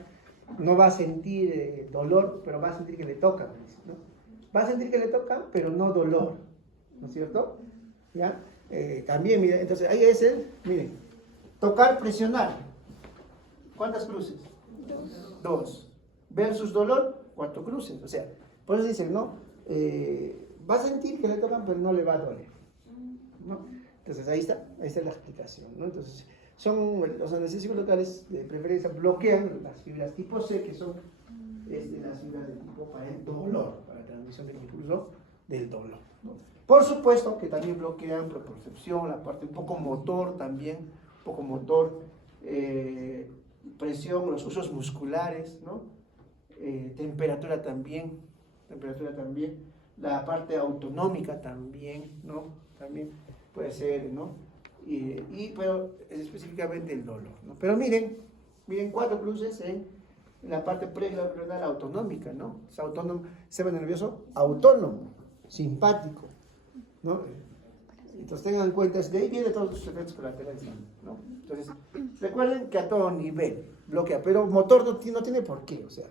No va a sentir dolor, pero va a sentir que le toca, ¿no? Va a sentir que le toca, pero no dolor, ¿no es cierto? ¿Ya? También, miren, entonces ahí es miren, tocar, presionar. ¿Cuántas cruces? Dos. Versus dolor, 4 cruces. O sea, por eso dicen, ¿no? Va a sentir que le tocan, pero no le va a doler, ¿no? Entonces ahí está la explicación, ¿no? Entonces, los anestésicos locales de preferencia bloquean las fibras tipo C, que son las fibras de tipo para el dolor, para la transmisión del impulso del dolor, ¿no? Por supuesto que también bloquean propiocepción, la parte un poco motor también, un poco motor, presión, los usos musculares, ¿no? Temperatura también, la parte autonómica también, ¿no? También puede ser, ¿no? Pero específicamente el dolor, ¿no? Pero miren 4 cruces en la parte pregradial autonómica, ¿no? Es autónomo, sistema nervioso autónomo, simpático, ¿no? Entonces tengan en cuenta, de ahí vienen todos los efectos colaterales, ¿no? Entonces, recuerden que a todo nivel bloquea, pero motor no tiene por qué, o sea,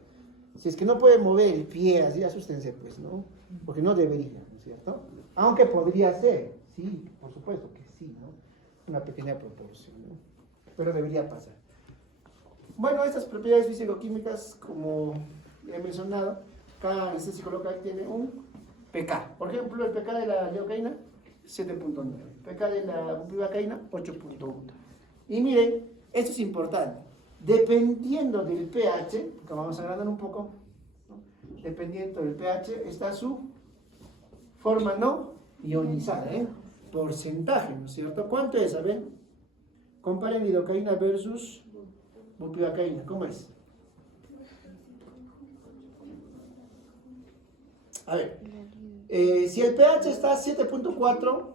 si es que no puede mover el pie, así asústense, pues, ¿no? Porque no debería, ¿no es cierto? Aunque podría ser, sí, por supuesto que sí, ¿no? Una pequeña proporción, ¿no? Pero debería pasar. Bueno, estas propiedades físico-químicas, como he mencionado, cada anestésico local tiene un pK. Por ejemplo, el pK de la lidocaína, 7.9. PK de la bupivacaína, 8.1. Y miren, esto es importante. Dependiendo del pH, que vamos a agrandar un poco, ¿no? Dependiendo del pH, está su forma no ionizada, porcentaje, ¿no es cierto? ¿Cuánto es? A ver, comparen lidocaína versus bupivacaína, ¿cómo es? A ver, si el pH está a 7.4,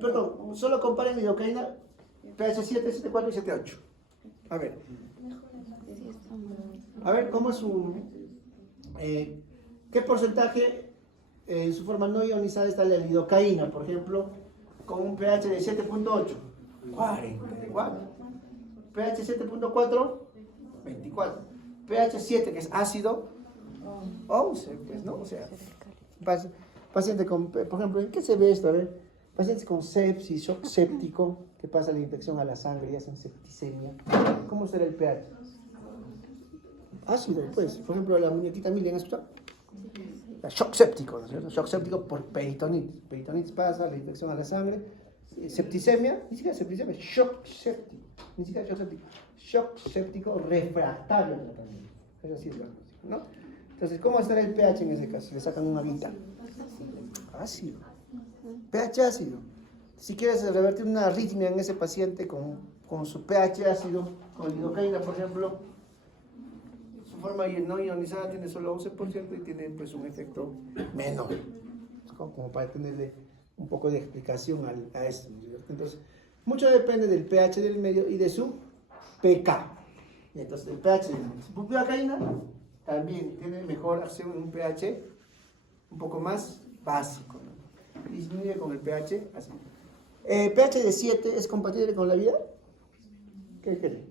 perdón, solo comparen lidocaína, pH 7, 7.4 y 7.8. A ver, ¿cómo es qué porcentaje en su forma no ionizada está la lidocaína, por ejemplo, con un pH de 7.8? 44. pH 7.4, 24. pH 7, que es ácido, 11, pues, ¿no? O sea, paciente con, por ejemplo, ¿en qué se ve esto? A ver, pacientes con sepsis, shock séptico, que pasa la infección a la sangre y hacen septicemia. ¿Cómo será el pH? Ácido, pues. Por ejemplo, la muñequita Mili, ¿han escuchado? Shock séptico, ¿no es cierto? Shock séptico por peritonitis. Peritonitis pasa la infección a la sangre. Septicemia, ni siquiera septicemia, shock séptico. Ni siquiera shock séptico. Shock séptico refractario al tratamiento. Eso sí es lo ¿no? Entonces, ¿cómo estará el pH en ese caso? Le sacan una guita. Ácido. pH ácido. Si quieres revertir una arritmia en ese paciente con su pH ácido, con lidocaína, por ejemplo, su forma no ionizada tiene solo 11% y tiene pues un efecto menor, como para tenerle un poco de explicación a esto, ¿no? Entonces, mucho depende del pH del medio y de su pK. Y entonces, el pH de la bupivacaína también tiene mejor acción en un pH un poco más básico, ¿no? Disminuye con el pH así. ¿pH de 7 es compatible con la vida? ¿Qué creen?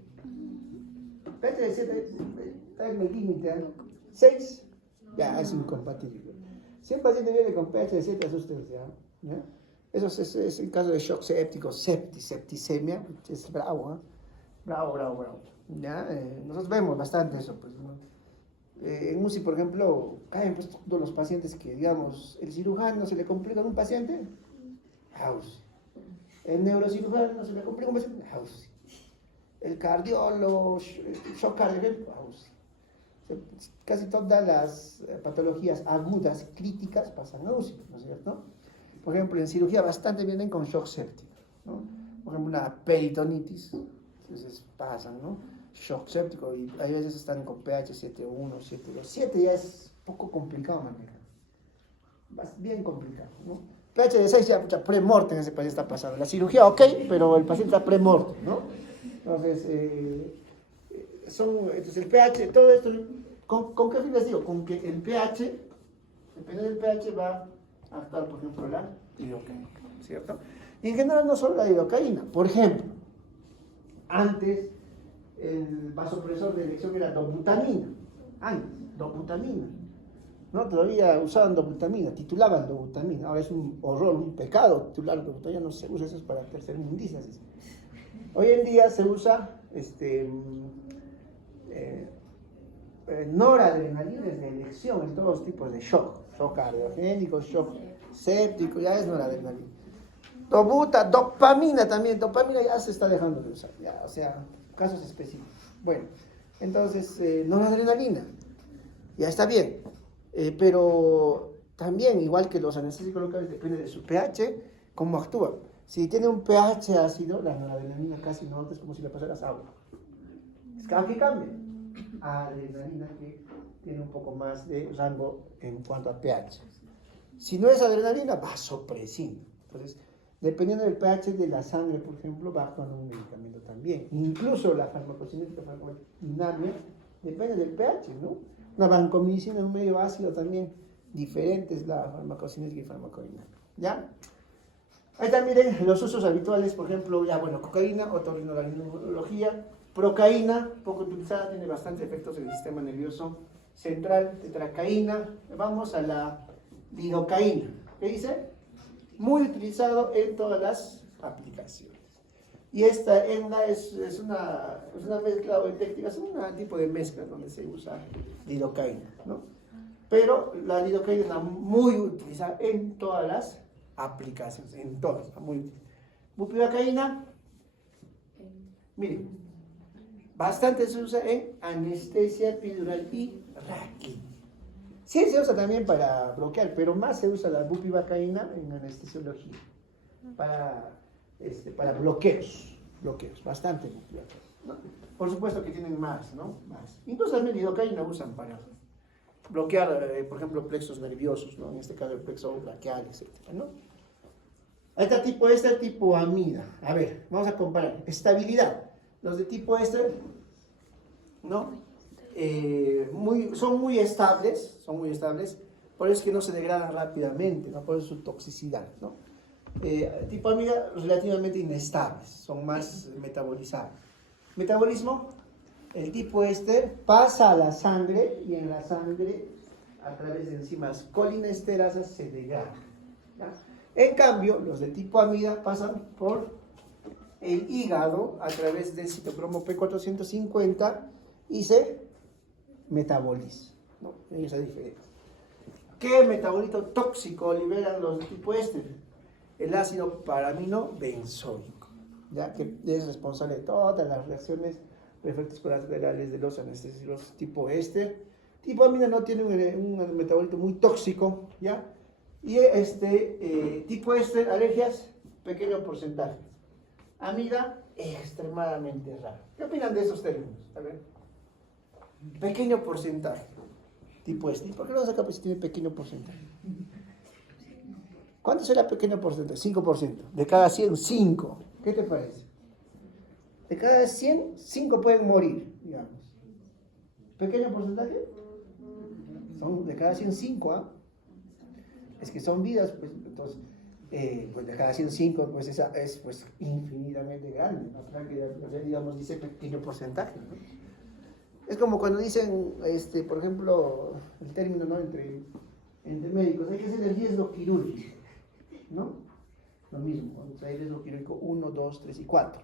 pH de 7 está en el límite, ¿no? 6, ya es incompatible. Si un paciente viene con pH de 7, asústense, ¿ya? Eso es el caso de shock séptico, septicemia, es bravo, ¿eh? Bravo. ¿Ya? Nosotros vemos bastante eso, pues, ¿no? En UCI, por ejemplo, caen pues todos los pacientes que, digamos, el cirujano se le complica a un paciente, house. El neurocirujano se le complica a un paciente, house. El cardiólogo, shock cardíaco, house. Casi todas las patologías agudas, críticas, pasan a UCI, ¿no es cierto? Por ejemplo, en cirugía bastante vienen con shock séptico, ¿no? Por ejemplo, una peritonitis, entonces pasan, ¿no? Shock séptico, y hay veces están con pH 7.1, 7.2. 7 ya es poco complicado manejar, bien complicado, ¿no? pH de 6 ya pre-mortem ese paciente está pasando. La cirugía ok, pero el paciente está pre-mortem, ¿no? Entonces, entonces el pH, todo esto, ¿con qué fin les digo? Con que el pH, dependiendo del pH va a actuar, por ejemplo, la lidocaína, ¿cierto? Y en general no solo la lidocaína. Por ejemplo, antes el vasopresor de elección era dobutamina. Antes, dobutamina. ¿No? Todavía usaban dobutamina, titulaban dobutamina. Ahora es un horror, un pecado titular dobutamina, no se usa, eso es para tercermundistas. Hoy en día se usa noradrenalina de elección en todos los tipos de shock. Shock cardiogénico, shock séptico, ya es noradrenalina. Dopamina también, dopamina ya se está dejando de usar, ya, o sea, casos específicos. Bueno, entonces, noradrenalina, ya está bien, pero también, igual que los anestésicos locales, depende de su pH, cómo actúa. Si tiene un pH ácido, la noradrenalina casi no, es como si le pasaras agua. ¿A qué cambia? A adrenalina, que tiene un poco más de rango en cuanto a pH. Si no es adrenalina, vasopresina. Entonces, dependiendo del pH de la sangre, por ejemplo, va actuando un medicamento también. Incluso la farmacocinética, farmacodinamia, depende del pH, ¿no? Una vancomicina en un medio ácido también, diferente es la farmacocinética y farmacodinamia, ¿ya? Ahí están, miren, los usos habituales, por ejemplo, ya, bueno, cocaína, otorrinolaringología, procaína, poco utilizada, tiene bastantes efectos en el sistema nervioso central, tetracaína. Vamos a la lidocaína. ¿Qué dice? Muy utilizado en todas las aplicaciones. Y esta ENDA es una mezcla eléctrica, es un tipo de mezcla donde se usa lidocaína, ¿no? Pero la lidocaína está muy utilizada en todas las aplicaciones, en todas, muy. Bupivacaína, miren, bastante se usa en anestesia epidural y raquídea. Sí se usa también para bloquear, pero más se usa la bupivacaína en anestesiología, para bloqueos, bastante bupivacaína, ¿no? Por supuesto que tienen más, ¿no? Más. Incluso también lidocaína usan para bloquear, por ejemplo, plexos nerviosos, ¿no? En este caso el plexo braquial, etc., ¿no? Ahí está tipo amida. A ver, vamos a comparar. Estabilidad. Los de tipo ¿no? Son muy estables, por eso es que no se degradan rápidamente, ¿no? Por eso su toxicidad, ¿no? Tipo amida, relativamente inestables, son más metabolizables. Metabolismo, el tipo pasa a la sangre y en la sangre, a través de enzimas colinesterasas, se degrada, ¿ya? En cambio, los de tipo amida pasan por el hígado a través del citocromo P450 y se metaboliza, ¿no? Esa diferencia. ¿Qué metabolito tóxico liberan los de tipo El ácido paraminobenzoico, ya que es responsable de todas las reacciones de efectos colaterales de los anestésicos tipo Tipo amida no tiene un metabolito muy tóxico, ¿ya? Y tipo alergias, pequeño porcentaje. Amida, extremadamente raro. ¿Qué opinan de esos términos? A ver. Pequeño porcentaje. Tipo ¿Por qué no saca si tiene pequeño porcentaje? ¿Cuánto será pequeño porcentaje? 5%. De cada 100, 5. ¿Qué te parece? De cada 100, 5 pueden morir, digamos. ¿Pequeño porcentaje? Son de cada 100, 5, ¿ah? Es que son vidas, pues, entonces, pues de cada 105, pues esa es pues infinitamente grande, ¿no? Que, digamos, dice pequeño porcentaje, ¿no? Es como cuando dicen, por ejemplo, el término, ¿no? entre médicos, hay que hacer el riesgo quirúrgico, ¿no? Lo mismo, cuando hay riesgo quirúrgico 1, 2, 3 y 4.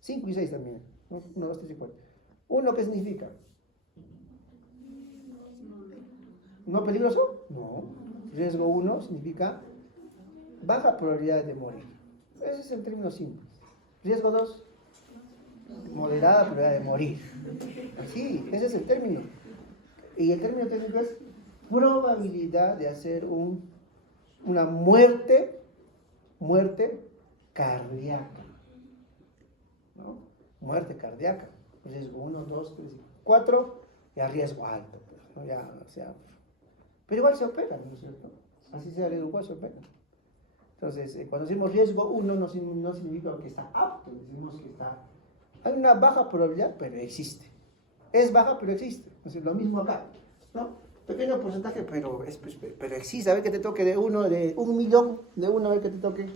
5 y 6 también, ¿no? 1, 2, 3 y 4. 1, ¿qué significa? ¿No peligroso? No. Riesgo 1 significa baja probabilidad de morir. Ese es el término simple. Riesgo 2, moderada probabilidad de morir. Así, ese es el término. Y el término técnico es probabilidad de hacer una muerte cardíaca, ¿no? Muerte cardíaca. Riesgo 1, 2, 3, 4, ya riesgo alto, pues, ¿no? Ya, o sea, pero igual se opera, ¿no es cierto? Así sea riesgo, igual se opera. Entonces, cuando decimos riesgo 1 no significa que está apto, decimos que hay una baja probabilidad, pero existe. Es baja, pero existe. Entonces, lo mismo acá, ¿no? Pequeño porcentaje, pero existe. A ver que te toque de 1 millón, de 1 a ver que te toque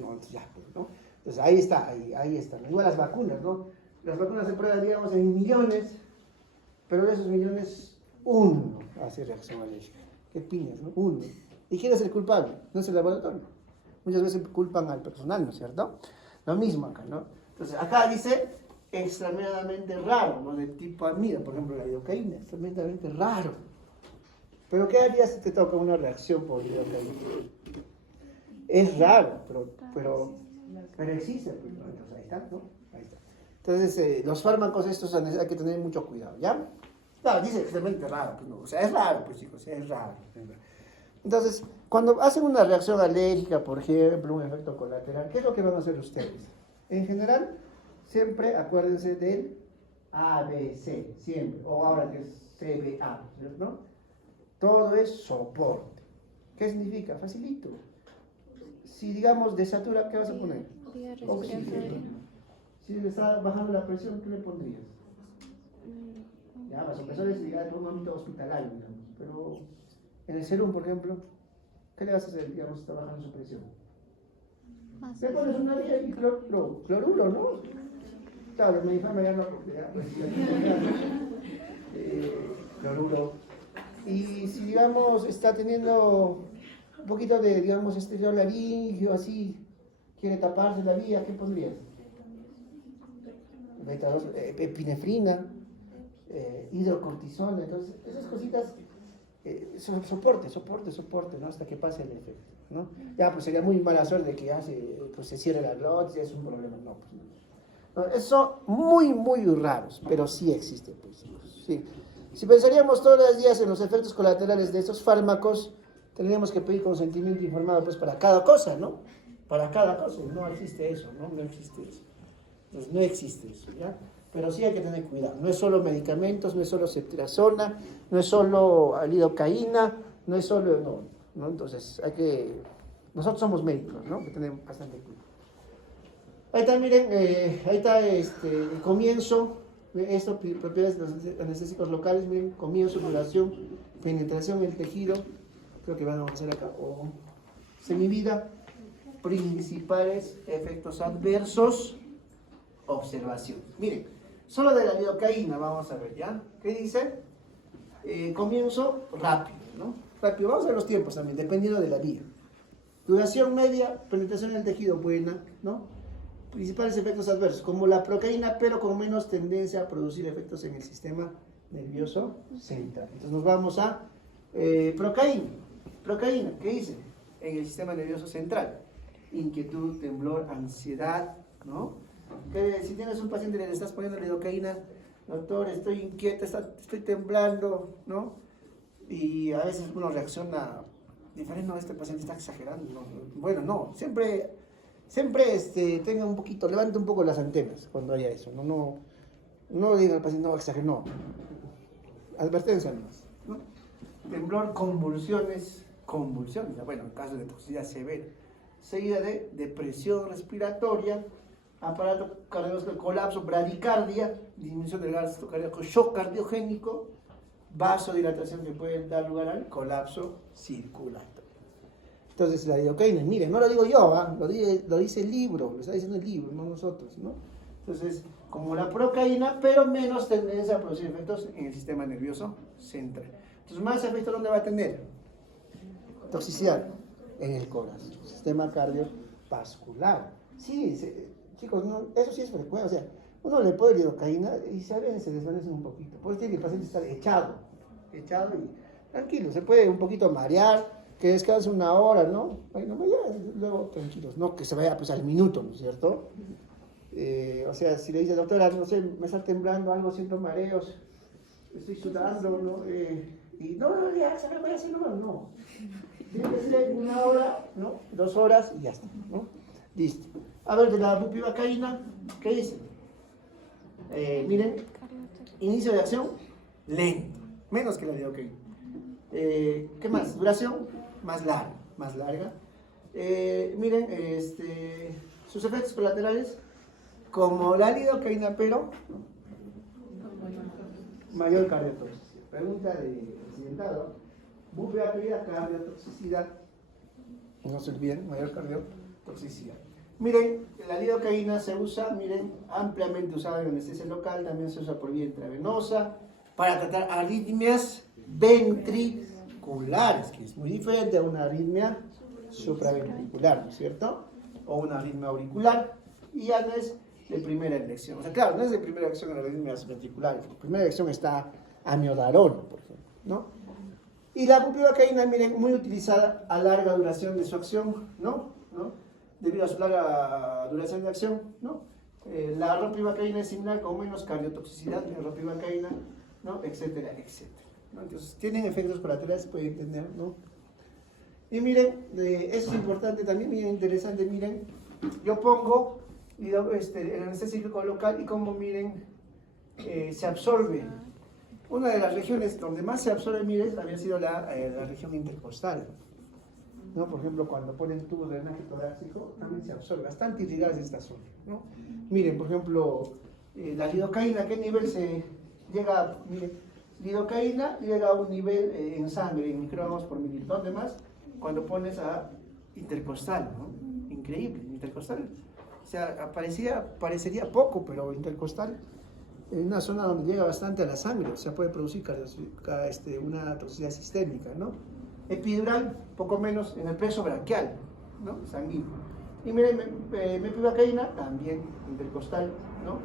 no, ya, pues, ¿no? Entonces ahí está, ahí está. Igual las vacunas, ¿no? Las vacunas se prueban, digamos, en millones, pero de esos millones, uno hace reacción alérgica. ¿Qué piñas, no? Uno. ¿Y quién es el culpable? No es el laboratorio. Muchas veces culpan al personal, ¿no es cierto? Lo mismo acá, ¿no? Entonces, acá dice extremadamente raro, ¿no? Del tipo amida, por ejemplo, la lidocaína, extremadamente raro. Pero ¿qué harías si te toca una reacción por lidocaína? Es raro, pero existe. Pues, ¿no? Entonces, ahí está, ¿no? Ahí está. Entonces, los fármacos estos hay que tener mucho cuidado, ¿ya? No, dice extremadamente raro, pues no, o sea, es raro, pues chicos, es raro. Entonces, cuando hacen una reacción alérgica, por ejemplo, un efecto colateral, ¿qué es lo que van a hacer ustedes? En general, siempre acuérdense del ABC, siempre, o ahora que es CBA, ¿no? Todo es soporte. ¿Qué significa? Facilito. Si digamos desatura, ¿qué vas a poner? Oxígeno. Si le está bajando la presión, ¿qué le pondrías? Ya, vasopresores en un ámbito hospitalario, digamos. Pero en el serum, por ejemplo, ¿qué le vas a hacer, digamos, si está bajando su presión? Le pones una vía y cloruro, ¿no? Claro, me infama ya no, porque ya, pues, cloruro. Y si, digamos, está teniendo un poquito de, digamos, estrés laríngeo, así, quiere taparse la vía, ¿qué pondrías? Epinefrina, hidrocortisona, entonces, esas cositas, soporte, ¿no? Hasta que pase el efecto, ¿no? Ya, pues sería muy mala suerte de que ya se cierre la glotis, es un problema, no, pues no. No, son muy, muy raros, pero sí existen, pues, sí. Si pensaríamos todos los días en los efectos colaterales de estos fármacos, tendríamos que pedir consentimiento informado, pues, para cada cosa, ¿no? Para cada cosa, no existe eso, ¿no? No existe eso. Entonces, no existe eso, ¿ya? Pero sí hay que tener cuidado. No es solo medicamentos, no es solo ceftriaxona, no es solo lidocaína, no es solo, no. Entonces, nosotros somos médicos, ¿no? Que tenemos bastante cuidado. Ahí está, miren, ahí está el comienzo, esto, propiedades de los anestésicos locales, miren, comienzo, duración, penetración en el tejido, creo que van a hacer acá, o semivida, principales efectos adversos, observación. Miren, solo de la lidocaína vamos a ver, ¿ya? ¿Qué dice? Comienzo rápido, ¿no? Rápido, vamos a ver los tiempos también, dependiendo de la vía. Duración media, penetración en el tejido buena, ¿no? Principales efectos adversos, como la procaína, pero con menos tendencia a producir efectos en el sistema nervioso central. Entonces nos vamos a procaína. Procaína, ¿qué dice? En el sistema nervioso central. Inquietud, temblor, ansiedad, ¿no? Que si tienes un paciente y le estás poniendo lidocaína, doctor, estoy inquieto, estoy temblando, ¿no? Y a veces uno reacciona diferente, no, este paciente está exagerando, ¿no? Bueno, no, siempre tenga un poquito, levante un poco las antenas cuando haya eso, no diga al paciente, no, exagere, no. Advertencia nomás, ¿no? Temblor, convulsiones, bueno, en caso de toxicidad severa, seguida de depresión respiratoria, aparato cardiovascular, colapso, bradicardia, disminución del gasto cardíaco, shock cardiogénico, vasodilatación que puede dar lugar al colapso circulatorio. Entonces la lidocaína, miren, no lo digo yo, lo dice el libro, lo está diciendo el libro, no nosotros, ¿no? Entonces, como la procaína, pero menos tendencia a producir efectos en el sistema nervioso central. Entonces, más efectos, ¿dónde va a tener? Toxicidad en el corazón, sistema cardiovascular. Sí, chicos, no, eso sí es frecuente, o sea, uno le pone lidocaína y a veces se desvanece un poquito. Por eso tiene que el paciente estar echado y tranquilo, se puede un poquito marear, que descanse una hora, ¿no? Ay, no, ya, luego tranquilos, no que se vaya pues al minuto, ¿no es cierto? O sea, si le dice, doctora, no sé, me está temblando algo, siento mareos, estoy sudando, ¿no? Y no, ya, se me vaya así, no. Tiene que ser una hora, ¿no? 2 horas y ya está, ¿no? Listo. A ver, de la bupivacaína, ¿qué dice? Miren, inicio de acción, lento, menos que la lidocaína. ¿Qué más? Duración, más larga. Miren, sus efectos colaterales, como la lidocaína, pero mayor cardiotoxicidad. Pregunta de accidentado. Bupivacaína, cardiotoxicidad. No se olviden, mayor cardiotoxicidad. toxicidad. Miren, la lidocaína se usa, miren, ampliamente usada en anestesia local, también se usa por vía intravenosa, para tratar arritmias ventriculares, que es muy diferente a una arritmia supraventricular, ¿no es cierto? O una arritmia auricular, y ya no es de primera elección. O sea, claro, no es de primera elección en las arritmias ventriculares, en primera elección está amiodarona, por ejemplo, ¿no? Y la bupivacaína, miren, muy utilizada a larga duración de su acción, ¿no? Debido a su larga duración de acción, ¿no? La ropivacaína es similar con menos cardiotoxicidad que la ropivacaína, ¿no? Etcétera, etcétera, ¿no? Entonces, tienen efectos colaterales, pueden tener, ¿no? Y miren, eso es importante también, miren, interesante, miren, yo pongo el anestésico local y como miren, se absorbe. Una de las regiones donde más se absorbe, miren, había sido la región intercostal, ¿no? Por ejemplo, cuando ponen tubos de drenaje torácico, también se absorbe, bastante irrigadas esta zona, ¿no? Miren, por ejemplo, la lidocaína, ¿a qué nivel se llega? Miren, lidocaína llega a un nivel en sangre, en microgramos por mililitro. ¿Dónde más? Cuando pones a intercostal, ¿no? Increíble, intercostal. O sea, parecería poco, pero intercostal, en una zona donde llega bastante a la sangre, o sea, puede producir una toxicidad sistémica, ¿no? Epidural, poco menos en el plexo braquial, ¿no? Sanguíneo. Y miren, mepivacaína, también intercostal, ¿no?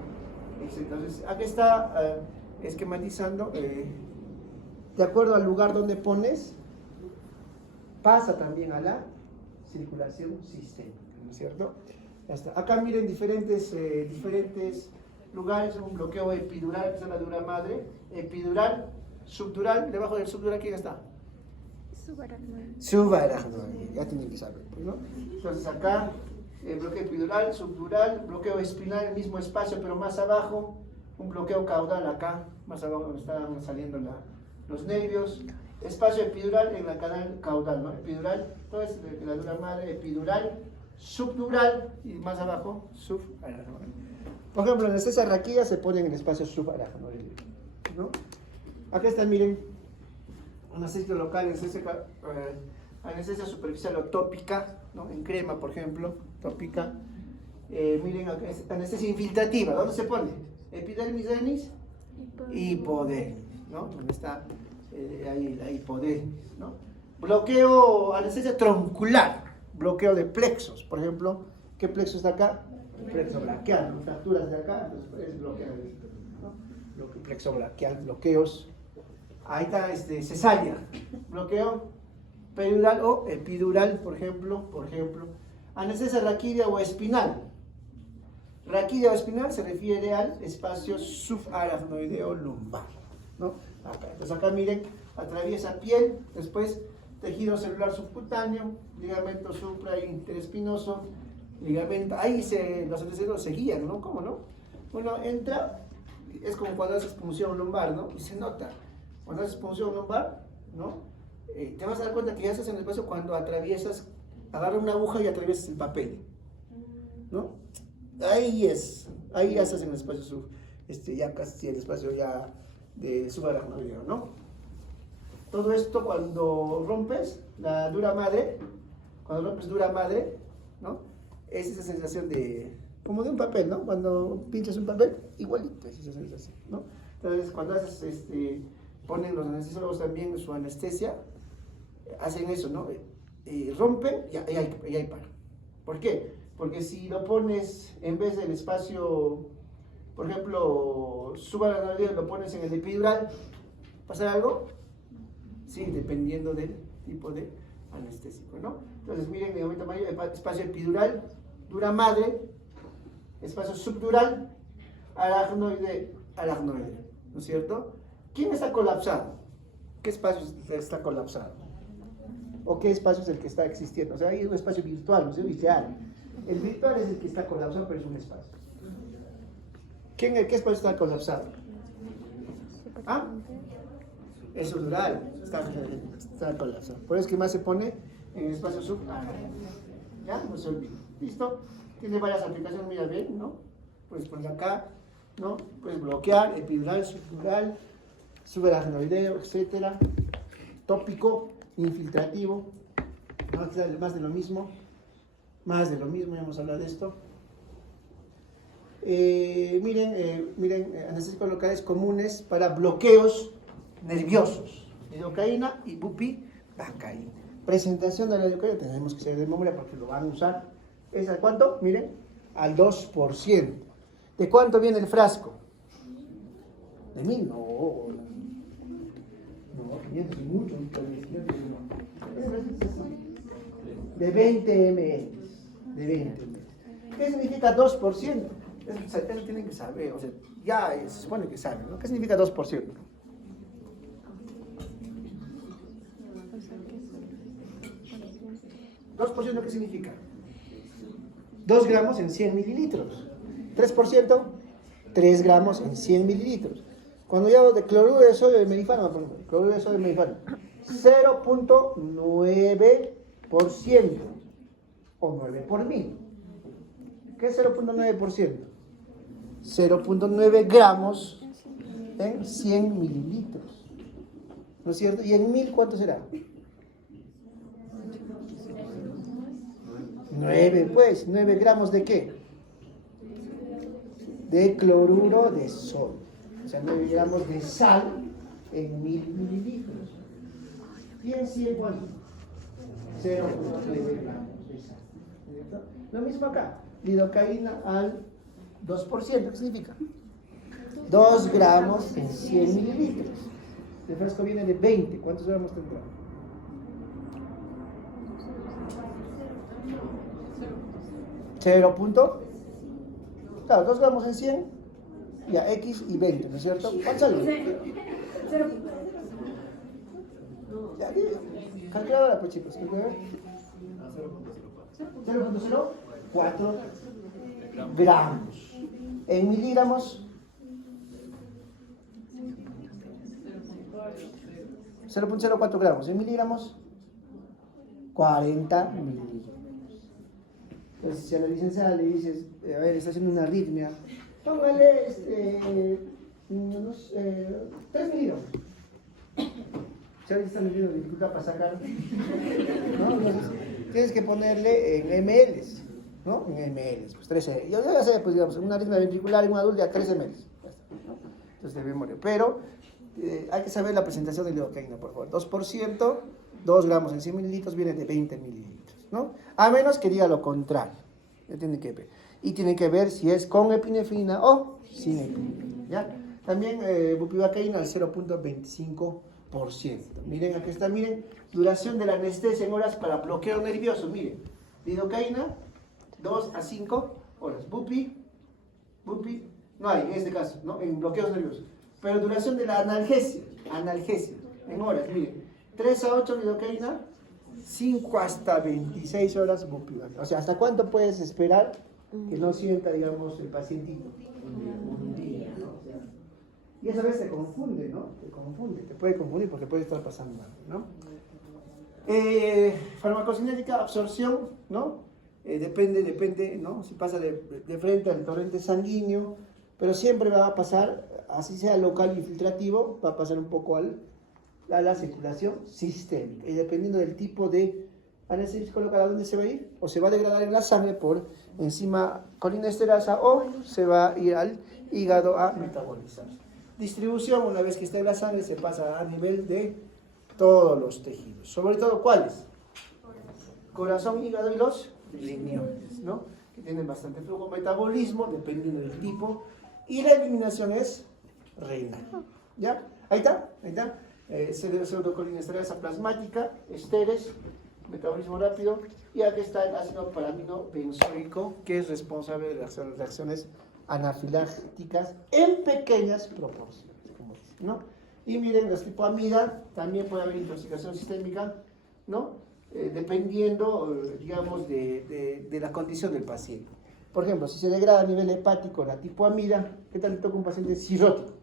Entonces, aquí está esquematizando, de acuerdo al lugar donde pones, pasa también a la circulación sistémica, ¿no es cierto? Ya está. Acá miren diferentes lugares, un bloqueo epidural, que es la dura madre, epidural, subdural, debajo del subdural, ¿quién está? Subaracnoide, ya tienen que saber, ¿no? Entonces acá, bloqueo epidural, subdural, bloqueo espinal, el mismo espacio, pero más abajo, un bloqueo caudal acá, más abajo donde están saliendo los nervios, espacio epidural en la canal caudal, ¿no? Epidural, todo es la dura madre, epidural, subdural y más abajo, subaracnoide. Por ejemplo, en anestesia raquídea se pone en el espacio subaracnoide, ¿no? Acá están, miren, anestesia local, anestesia superficial o tópica, ¿no? En crema, por ejemplo, tópica. Miren, acá es anestesia infiltrativa, ¿dónde se pone? Epidermis, dermis, hipodermis, ¿no? ¿Dónde está ahí la hipodermis, ¿no? Bloqueo, anestesia troncular, bloqueo de plexos, por ejemplo, ¿qué plexo está acá? Plexo braquial, ¿no? Fracturas de acá, entonces es bloqueo, ¿no? Plexo braquial, bloqueos. Ahí está cesárea, bloqueo peridural o epidural, por ejemplo. Anestesia raquídea o espinal. Raquídea o espinal se refiere al espacio subaracnoideo lumbar, ¿no? Acá. Entonces acá miren, atraviesa piel, después tejido celular subcutáneo, ligamento suprainterespinoso, ligamento, ahí los antecedentes se guían, ¿no? ¿Cómo no? Uno entra, es como cuando haces punción lumbar, ¿no? Y se nota. Cuando haces punción lumbar, ¿no? Te vas a dar cuenta que ya estás en el espacio cuando atraviesas, agarra una aguja y atraviesas el papel, ¿no? Ahí ya estás en el espacio ya casi el espacio ya de subaracnoideo, ¿no? Todo esto cuando rompes la dura madre, ¿no? Es esa sensación como de un papel, ¿no? Cuando pinchas un papel, igualito es esa sensación, ¿no? Entonces, cuando haces ponen los anestesiólogos también su anestesia, hacen eso, ¿no? Rompen y ahí para. ¿Por qué? Porque si lo pones en vez del espacio, por ejemplo, subaracnoideo, lo pones en el epidural, ¿pasa algo? Sí, dependiendo del tipo de anestésico, ¿no? Entonces, miren, ligamento mayor, espacio epidural, dura madre, espacio subdural, aracnoide, ¿no es cierto? ¿Quién está colapsado? ¿Qué espacio está colapsado? ¿O qué espacio es el que está existiendo? O sea, hay un espacio virtual, no sé, virtual. El virtual es el que está colapsado, pero es un espacio. ¿Qué espacio está colapsado? ¿Ah? El subdural está colapsado. Por eso es que más se pone en el espacio sub. ¿Ya? No se olvide. ¿Listo? Tiene varias aplicaciones, mira bien, ¿no? Puedes poner acá, ¿no? Puedes bloquear, epidural, subdural, subaracnoideo, etcétera. Tópico, infiltrativo, más de lo mismo. Más de lo mismo, ya hemos hablado de esto. Miren, anestésicos locales comunes para bloqueos nerviosos. Lidocaína y bupivacaína. Presentación de la lidocaína, tenemos que saber de memoria porque lo van a usar. ¿Es al cuánto? Miren, al 2%. ¿De cuánto viene el frasco? ¿De 1000? No, 500 es mucho. De 20 ml. De 20 ml. ¿Qué significa 2%? Eso tienen que saber, o sea, ya se supone que saben, ¿no? ¿Qué significa 2%? ¿2% qué significa? 2 gramos en 100 mililitros. 3%, 3 gramos en 100 mililitros. Cuando yo hablo de cloruro de sodio de merifano, cloruro de sodio de merifano, 0.9% o 9 por 1000. ¿Qué es 0.9%? 0.9 gramos en 100 mililitros. ¿No es cierto? ¿Y en 1000 cuánto será? 9, pues. ¿9 gramos de qué? De cloruro de sodio. O sea, 9 gramos de sal en 1000 mililitros. ¿Y en 100 cuánto? 0.9 gramos de sal. ¿Cierto? Lo mismo acá. Lidocaína al 2%, ¿qué significa? 2 gramos en 100 mililitros. El frasco viene de 20. ¿Cuántos gramos tendrá? 0. Claro, 2 gramos en 100, ya X y 20, ¿no es cierto? ¿Cuánto sale? 0. Ya, calculadora, pues chicos, calculadora. 0.04 gramos. En miligramos, 0.04 gramos. En miligramos, 40 mililitros. Entonces, si a la licenciada le dices, a ver, está haciendo una arritmia, póngale 3 miligramos. Si ahorita están teniendo dificultad para sacar, ¿no? Entonces, tienes que ponerle en ml, ¿no? En ml, pues 13. Yo ya sé, pues digamos, una arritmia ventricular en un adulto ya 13 ml. ¿No? Entonces, de memoria. Pero hay que saber la presentación de lidocaína, por favor. 2%, 2 gramos en 100 mililitros viene de 20 mililitros, ¿no? A menos que diga lo contrario. Ya tiene que ver. Y tiene que ver si es con epinefrina o sin epinefrina, ¿ya? También bupivacaína al 0.25%. Miren, aquí está, miren, duración de la anestesia en horas para bloqueo nervioso. Miren, lidocaína, 2 a 5 horas. Bupi, no hay en este caso, ¿no? En bloqueos nerviosos. Pero duración de la analgesia en horas, miren, 3 a 8 lidocaína, 5 hasta 26 horas bupivacaína. O sea, ¿hasta cuánto puedes esperar que no sienta, digamos, el pacientito? Un día, ¿no? O sea, y esa vez te confunde, ¿no? Te puede confundir porque puede estar pasando algo, ¿no? Farmacocinética, absorción, ¿no? Depende, ¿no? Si pasa de frente al torrente sanguíneo, pero siempre va a pasar, así sea local y filtrativo, va a pasar un poco a la circulación sistémica. Y dependiendo del tipo de anestésico local a dónde se va a ir, o se va a degradar en la sangre por enzima colinesterasa o se va a ir al hígado a metabolizar. Distribución, una vez que está en la sangre, se pasa a nivel de todos los tejidos. Sobre todo, ¿cuáles? Corazón, hígado y los riñones, ¿no? Que tienen bastante flujo, metabolismo, dependiendo del tipo. Y la eliminación es renal. ¿Ya? Ahí está. Pseudocolinesterasa plasmática, esteres, metabolismo rápido. Y aquí está el ácido paraminobenzoico, que es responsable de las reacciones anafilácticas en pequeñas proporciones, ¿no? Y miren, los tipo amida, también puede haber intoxicación sistémica, ¿no? Dependiendo, digamos, de la condición del paciente. Por ejemplo, si se degrada a nivel hepático la tipo amida, ¿qué tal le toca a un paciente cirrótico?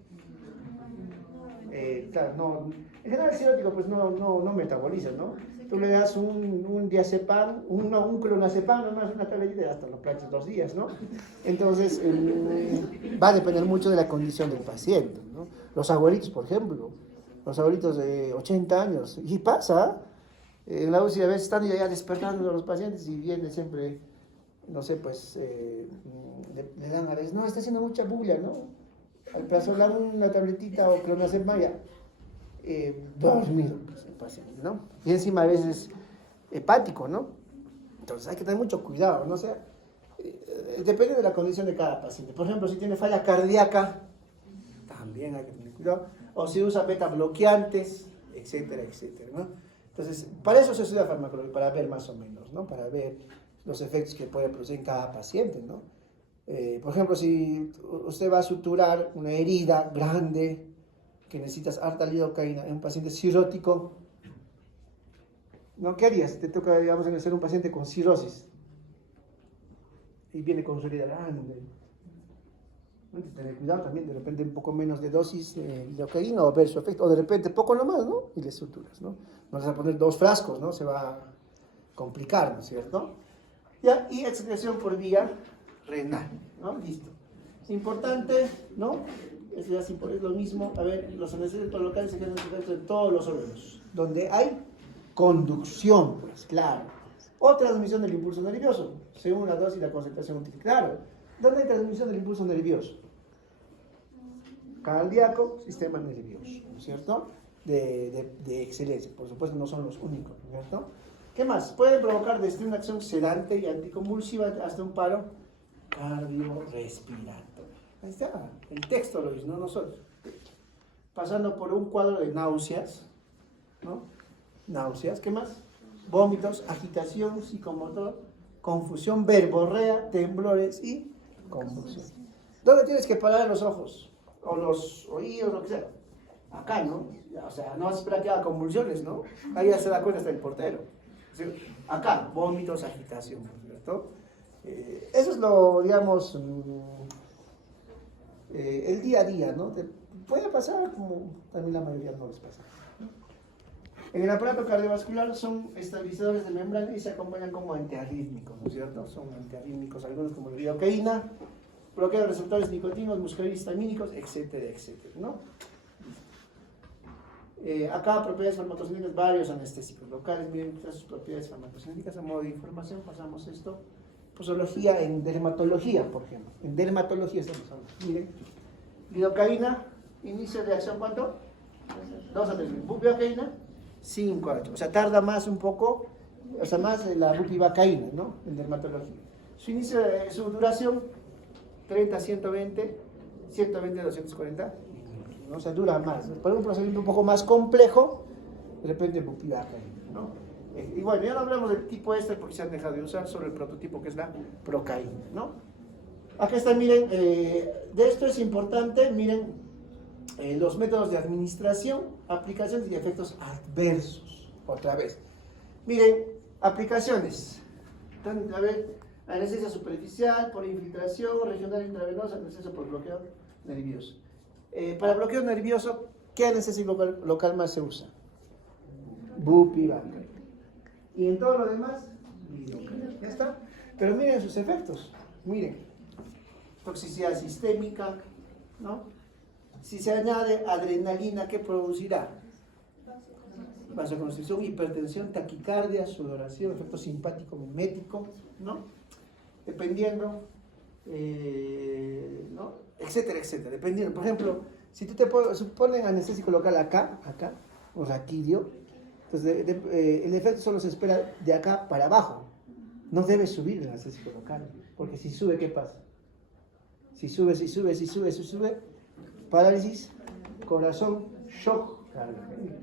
Claro, no, en general el cirrótico pues no metaboliza, ¿no? Tú le das un diazepam, un clonazepam, nomás una tabletita y hasta lo planchas 2 días, ¿no? Entonces, va a depender mucho de la condición del paciente, ¿no? Los abuelitos, por ejemplo, los abuelitos de 80 años, y pasa, en la UCI a veces están ya despertando a los pacientes y viene siempre no sé, pues, le dan a veces, no, está haciendo mucha bulla, ¿no? Al plazolán una tabletita o clonazepam, ya, dormido, pues, el paciente, ¿no? Y encima a veces hepático, ¿no? Entonces hay que tener mucho cuidado, ¿no? O sea, depende de la condición de cada paciente. Por ejemplo, si tiene falla cardíaca, también hay que tener cuidado. O si usa beta bloqueantes, etcétera, etcétera, ¿no? Entonces, para eso se estudia farmacología, para ver más o menos, ¿no? Para ver los efectos que puede producir en cada paciente, ¿no? Por ejemplo, si usted va a suturar una herida grande que necesitas harta lidocaína en un paciente cirrótico, ¿no? ¿Qué harías? Te toca, digamos, en ser un paciente con cirrosis y viene con su herida grande. Hay que tener cuidado también, de repente un poco menos de dosis de lidocaína o ver su efecto, o de repente poco nomás, ¿no? Y le suturas, ¿no? No vas a poner 2 frascos, ¿no? Se va a complicar, ¿no es cierto? Ya, y excreción por vía renal, ¿no? Listo. Importante, ¿no? Eso ya es lo mismo. A ver, los anestésicos locales se quedan en todos los órganos, donde hay conducción, pues, claro. O transmisión del impulso nervioso, según la dosis y la concentración útil, claro. ¿Dónde hay transmisión del impulso nervioso? Cardíaco, sistema nervioso, ¿no es cierto? De excelencia, por supuesto no son los únicos, ¿no es cierto? ¿Qué más? Pueden provocar desde una acción sedante y anticonvulsiva hasta un paro cardiorrespiratorio. Ahí está, el texto lo dice, no nosotros. Pasando por un cuadro de náuseas, ¿no? Náuseas, ¿qué más? Vómitos, agitación psicomotor, confusión, verborrea, temblores y convulsión. ¿Dónde tienes que parar los ojos? O los oídos, lo que sea. Acá, ¿no? O sea, no vas a esperar que haga convulsiones, ¿no? Ahí ya se da cuenta hasta el portero. ¿Sí? Acá, vómitos, agitación, ¿cierto? Eso es lo, digamos, el día a día, ¿no? Puede pasar como también la mayoría no les pasa. En el aparato cardiovascular son estabilizadores de membrana y se acompañan como antiarrítmicos, ¿no es cierto? Son antiarrítmicos, algunos como la lidocaína, bloqueo receptores nicotínicos, muscarínicos, etcétera, etcétera, ¿no? Acá, propiedades farmacocinéticas, varios anestésicos locales, miren sus propiedades farmacocinéticas. A modo de información, pasamos esto. Posología en dermatología, por ejemplo. En dermatología estamos hablando. Miren, lidocaína, inicio de acción, ¿cuánto? 2 a 3 minutos. Bupivacaína, 5 a 8. O sea, tarda más un poco, o sea, más la bupivacaína, ¿no? En dermatología. Su duración, 30 a 120, 120 a 240. ¿No? O sea, dura más. Para un procedimiento un poco más complejo, de repente bupivacaína, ¿no? Y bueno, ya no hablamos del tipo este porque se han dejado de usar, solo el prototipo que es la procaína, ¿no? Acá está, miren, de esto es importante, miren, los métodos de administración, aplicaciones y efectos adversos. Otra vez. Miren, aplicaciones. A ver, anestesia superficial, por infiltración, regional intravenosa, anestesia por bloqueo nervioso. Para bloqueo nervioso, ¿qué anestésico local más se usa? Bupivacaína. Y en todo lo demás, ya está. Pero miren sus efectos. Miren, toxicidad sistémica, ¿no? Si se añade adrenalina, ¿qué producirá? Vasoconstricción, hipertensión, taquicardia, sudoración, efecto simpático mimético, ¿no? Dependiendo, ¿no? Etcétera, etcétera. Dependiendo, por ejemplo, si tú te ponen anestésico local acá, o raquidio, entonces el efecto solo se espera de acá para abajo. No debe subir el anestésico local, porque si sube, ¿qué pasa? Si sube, parálisis, corazón, shock cardíaco.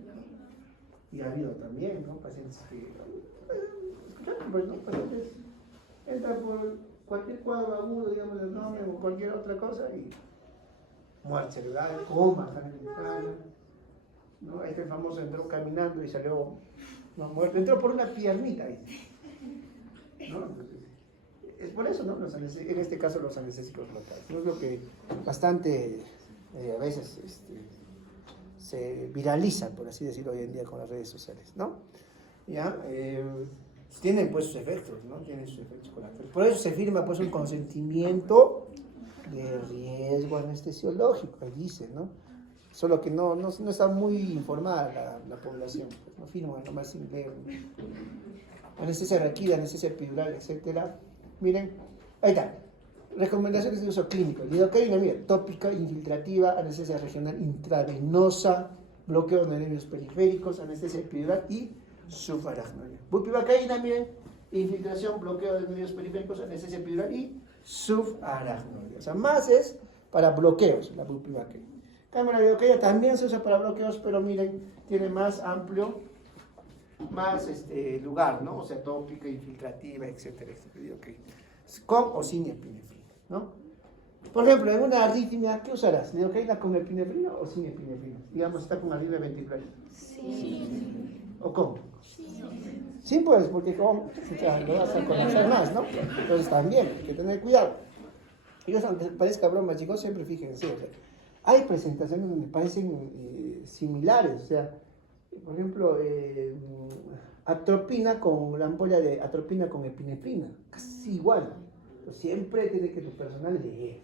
Y ha habido también, ¿no? Pacientes que, pues, ¿no? Pacientes entran por cualquier cuadro agudo, digamos, del nombre o cualquier otra cosa y muerte cerebral, coma, ¿no? Este famoso entró caminando y salió, no, muerto, entró por una piernita, ¿no? Es por eso, ¿no? En este caso los anestésicos locales. ¿No? Es lo que bastante a veces se viralizan, por así decirlo, hoy en día con las redes sociales, ¿no? ¿Ya? Tienen pues sus efectos, ¿no? Tienen sus efectos colaterales. Por eso se firma pues un consentimiento de riesgo anestesiológico, ahí dice, ¿no? Solo que no está muy informada la población, pues, no firma nomás sin leer. Anestesia raquídea, anestesia epidural, etcétera. Miren, ahí está. Recomendaciones de uso clínico. Lidocaína, mira, tópica, infiltrativa, anestesia regional intravenosa, bloqueo de nervios periféricos, anestesia epidural y subaracnoidea. Bupivacaína, miren, infiltración, bloqueo de nervios periféricos, anestesia epidural y subaracnoidea. O sea, más es para bloqueos la bupivacaína. Cambio, la lidocaína también se usa para bloqueos, pero miren, tiene más amplio, más lugar, ¿no? O sea, tópica, infiltrativa, etcétera, etcétera. Lidocaína. Con o sin epinefrina, ¿no? Por ejemplo, en una arritmia, ¿qué usarás? ¿Lidocaína con epinefrina o sin epinefrina? Digamos, está con arritmia ventricular. Sí. ¿O cómo? Sí, pues, porque lo vas a conocer más, ¿no? Entonces también, hay que tener cuidado. Y eso, aunque parezca broma, chicos, siempre fíjense, o sea, hay presentaciones donde parecen similares, o sea, por ejemplo, atropina con la ampolla de atropina con epinefrina, casi igual. Pero siempre tiene que tu personal leer,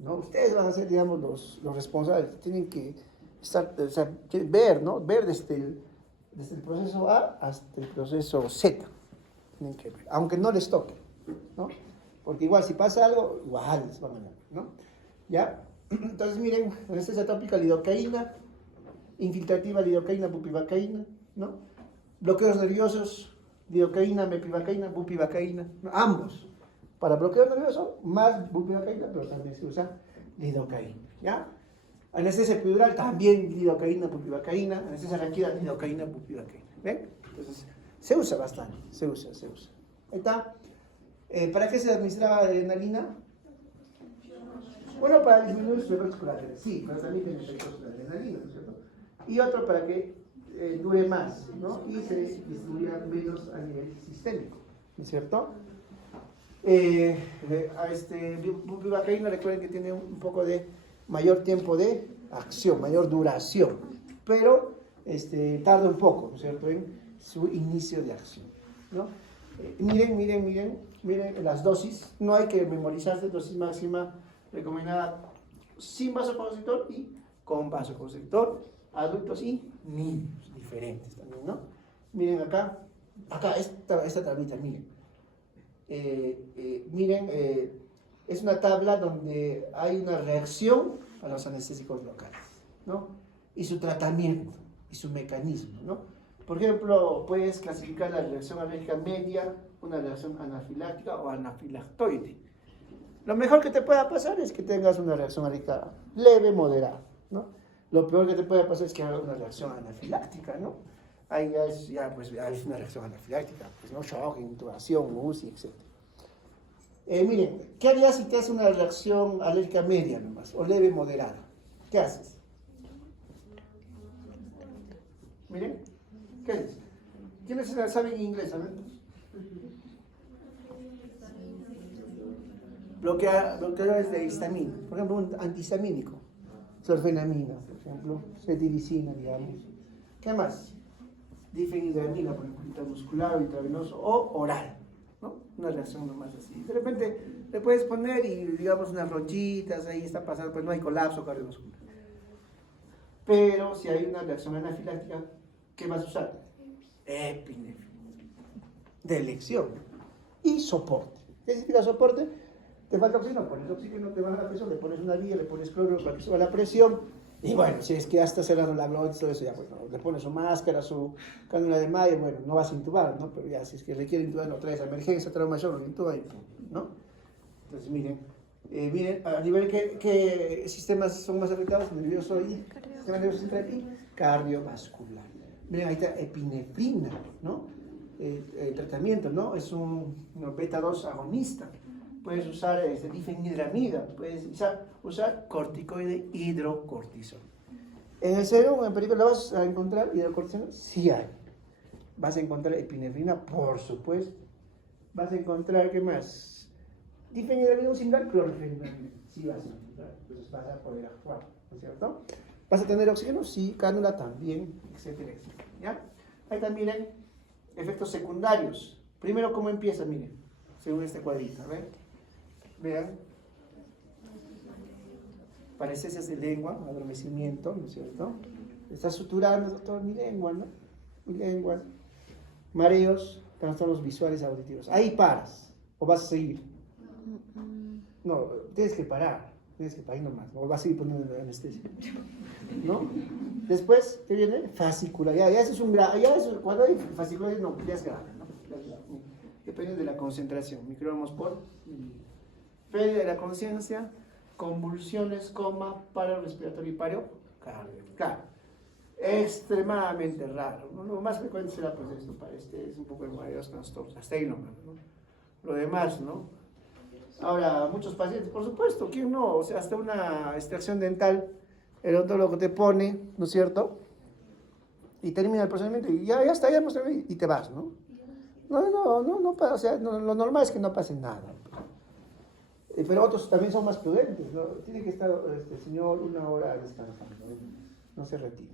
¿no? Ustedes van a ser, digamos, los responsables, tienen que estar, o sea, ver, ¿no? Ver desde el proceso A hasta el proceso Z, tienen que ver, aunque no les toque, ¿no? Porque igual si pasa algo, igual les van a dar, ¿no? ¿Ya? Entonces miren, anestesia tópica, lidocaína, infiltrativa, lidocaína, bupivacaína, ¿no? Bloqueos nerviosos, lidocaína, mepivacaína, bupivacaína, ¿no? Ambos. Para bloqueo nervioso, más bupivacaína, pero también se usa lidocaína, ¿ya? Anestesia epidural, también lidocaína, bupivacaína, anestesia raquídea, lidocaína, bupivacaína, ¿ven? Entonces, se usa bastante, se usa. Ahí está. ¿Para qué se administraba adrenalina? Bueno, para disminuir sus efectos colaterales, sí, pero también tiene efectos de adrenalina, ¿no es cierto? Y otro para que dure más, ¿no? Y se distribuya menos a nivel sistémico, ¿no es cierto? Bupivacaína, recuerden que tiene un poco de mayor tiempo de acción, mayor duración, pero tarda un poco, ¿no es cierto?, en su inicio de acción, ¿no? Miren las dosis, no hay que memorizarse, dosis máxima recomendada sin vasoconstrictor y con vasoconstrictor, adultos y niños, diferentes también, ¿no? Miren acá esta tablita, miren, es una tabla donde hay una reacción a los anestésicos locales, ¿no? Y su tratamiento, y su mecanismo, ¿no? Por ejemplo, puedes clasificar la reacción alérgica media, una reacción anafiláctica o anafilactoide. Lo mejor que te pueda pasar es que tengas una reacción alérgica leve, moderada, ¿no? Lo peor que te puede pasar es que haga una reacción anafiláctica, ¿no? Ahí es una reacción anafiláctica, pues, ¿no? Shock, intubación, UCI, etc. Miren, ¿qué harías si te hace una reacción alérgica media nomás, o leve, moderada? ¿Qué haces? Miren, ¿qué haces? ¿Quiénes saben inglés? A ver. Bloqueadores de histamina, por ejemplo, un antihistamínico, sorfenamina, por ejemplo, cetiricina, digamos. ¿Qué más? Difenhidramina, por ejemplo, intramuscular, intravenoso o oral, ¿no? Una reacción nomás así. De repente le puedes poner y, digamos, unas ronchitas, ahí está pasando, pues no hay colapso cardiovascular. Pero si hay una reacción anafiláctica, ¿qué vas a usar? Epinefrina. De elección. Y soporte. ¿Qué significa soporte? Te falta oxígeno, pones oxígeno, te baja la presión, le pones una vía, le pones cloro para que suba la presión. Y bueno, si es que ya está cerrando la glotis, todo eso, ya bueno, le pones su máscara, su cánula de Mayer, bueno, no vas a intubar, ¿no? Pero ya, si es que requiere intubar, no traes emergencia, trauma mayor, lo intuba y pum, ¿no? Entonces, miren, a nivel ¿qué sistemas son más afectados? Nervioso y sistema nervioso central y cardiovascular. Miren, ahí está epinefrina, ¿no? El tratamiento, ¿no? Es un beta-2 agonista. Puedes usar difenhidramida, puedes usar corticoide hidrocortisona. En el cerebro, en película, ¿lo vas a encontrar hidrocortisona? Sí hay. Vas a encontrar epinefrina, por supuesto. Vas a encontrar, ¿qué más? Difenhidramida similar, clorfenidramina. Sí vas a encontrar, entonces vas a poder actuar, ¿no es cierto? ¿Vas a tener oxígeno? Sí, cánula también, etcétera, etcétera. ¿Ya? Ahí también miren efectos secundarios. Primero, ¿cómo empieza? Miren, según este cuadrito, a ver. Vean, parecencias de lengua, adormecimiento, ¿no es cierto? Está suturando, doctor, mi lengua, ¿no? Mi lengua. Mareos, trastornos visuales auditivos. Ahí paras, ¿O vas a seguir? No, tienes que parar nomás, o vas a seguir poniendo anestesia, ¿no? Después, ¿qué viene? Fascícula, ya ese es un grave, cuando hay fascícula, no, ya es grave, ¿no? Ya es grave. Depende de la concentración, microgramos por mililitro. Pérdida de la conciencia, convulsiones, coma, paro respiratorio y paro cardíaco. Claro, extremadamente raro, ¿no? Lo más frecuente será pues esto, es un poco de mareos, trastornos, hasta ahí nomás, ¿no? Lo demás, ¿no? Ahora, muchos pacientes, por supuesto, ¿quién no? O sea, hasta una extracción dental, el odontólogo te pone, ¿no es cierto? Y termina el procedimiento y ya está, ya hemos terminado, y te vas, ¿no? No, o sea, lo normal es que no pase nada. Pero otros también son más prudentes, ¿no? Tiene que estar este señor 1 hora descansando, no se retire,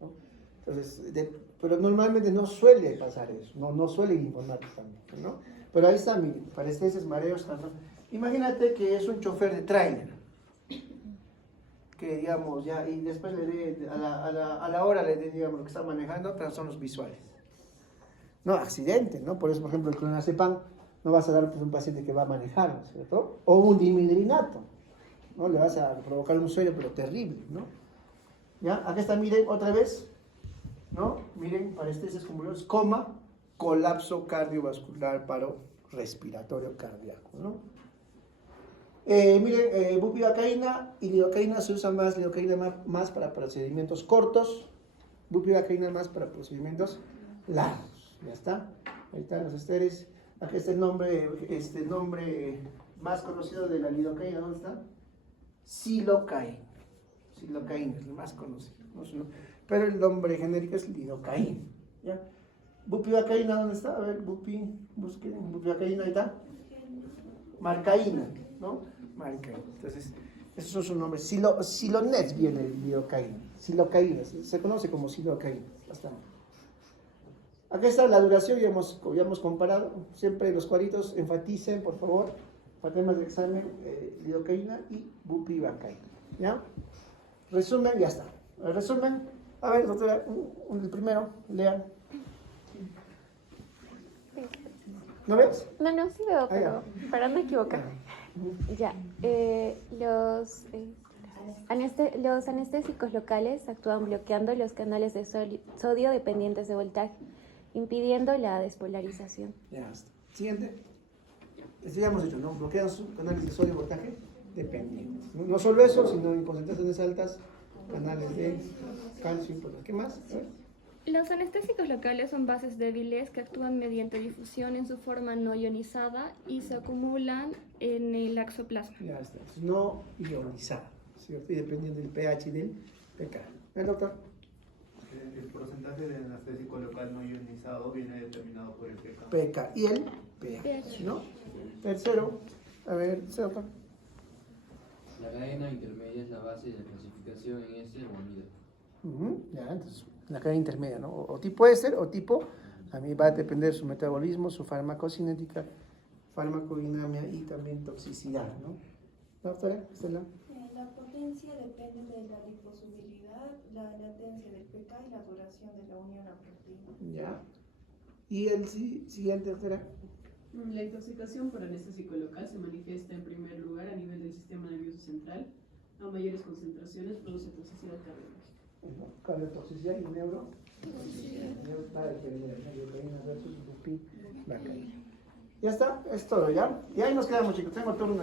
¿no? Entonces, pero normalmente no suele pasar eso, no suelen informar también, ¿no? Pero ahí está, miren, parestesias, mareos, tanto. Imagínate que es un chofer de tráiler, que digamos, ya, y después le dé, a la hora le dé, digamos, lo que está manejando, son los visuales. No, accidente, ¿no? Por eso, por ejemplo, el clonazepam no vas a dar pues, a un paciente que va a manejar, ¿no es cierto? O un dimidrinato, ¿no? Le vas a provocar un sueño, pero terrible, ¿no? ¿Ya? Acá está, miren, otra vez, ¿no? Miren, parestesias convulsiones, coma, colapso cardiovascular, paro respiratorio cardíaco, ¿no? Miren, bupivacaína y lidocaína se usa más, lidocaína más para procedimientos cortos, bupivacaína más para procedimientos largos. Ya está, ahí están los esteres. Aquí está el nombre más conocido de la lidocaína, ¿dónde está? Silocaína, es el más conocido, ¿no? Pero el nombre genérico es lidocaína, ¿ya? Bupivacaína, ¿dónde está? A ver, busquen, bupivacaína, ahí está. Marcaína, ¿no? Marcaína. Entonces, esos son sus nombres. Silonet viene el lidocaína. Silocaína, se conoce como silocaína. Bastante. Acá está la duración, ya hemos comparado. Siempre los cuadritos enfaticen, por favor, para temas de examen, lidocaína y bupivacaína. ¿Ya? Resumen, ya está. El resumen, a ver, doctora, el primero, lean. ¿No ves? No, sí veo, pero para no equivocarme. Ya. Los anestésicos locales actúan bloqueando los canales de sodio dependientes de voltaje, impidiendo la despolarización. Ya está. Siguiente. Esto ya hemos hecho, ¿no? Bloquean sus canales de sodio y voltaje dependientes. No solo eso, sino en concentraciones altas, canales de calcio. ¿Qué más? Los anestésicos locales son bases débiles que actúan mediante difusión en su forma no ionizada y se acumulan en el axoplasma. Ya está. No ionizada, ¿cierto? Y dependiendo del pH y del pK. ¿El doctor? El porcentaje de anestésico local no ionizado viene determinado por el pK. pK y el pH, ¿no? Tercero, a ver, doctor. La cadena intermedia es la base de la clasificación en S o unidad. Ya, entonces, la cadena intermedia, ¿no? O tipo éster o tipo, a mí va a depender su metabolismo, su farmacocinética, farmacodinamia y también toxicidad, ¿no? Doctora, Estela. La potencia depende de la liposubilidad, la latencia del pK y la duración de la unión a proteína. Ya. Y el siguiente, doctora. La intoxicación por anestésico local se manifiesta en primer lugar a nivel del sistema nervioso central. A mayores concentraciones produce toxicidad cardíaca. Cardiotoxicidad y neuro. Va a depender de la lidocaína versus bupivacaína. Ya está, es todo, ¿ya? Y ahí nos quedamos, chicos. Tengo turno.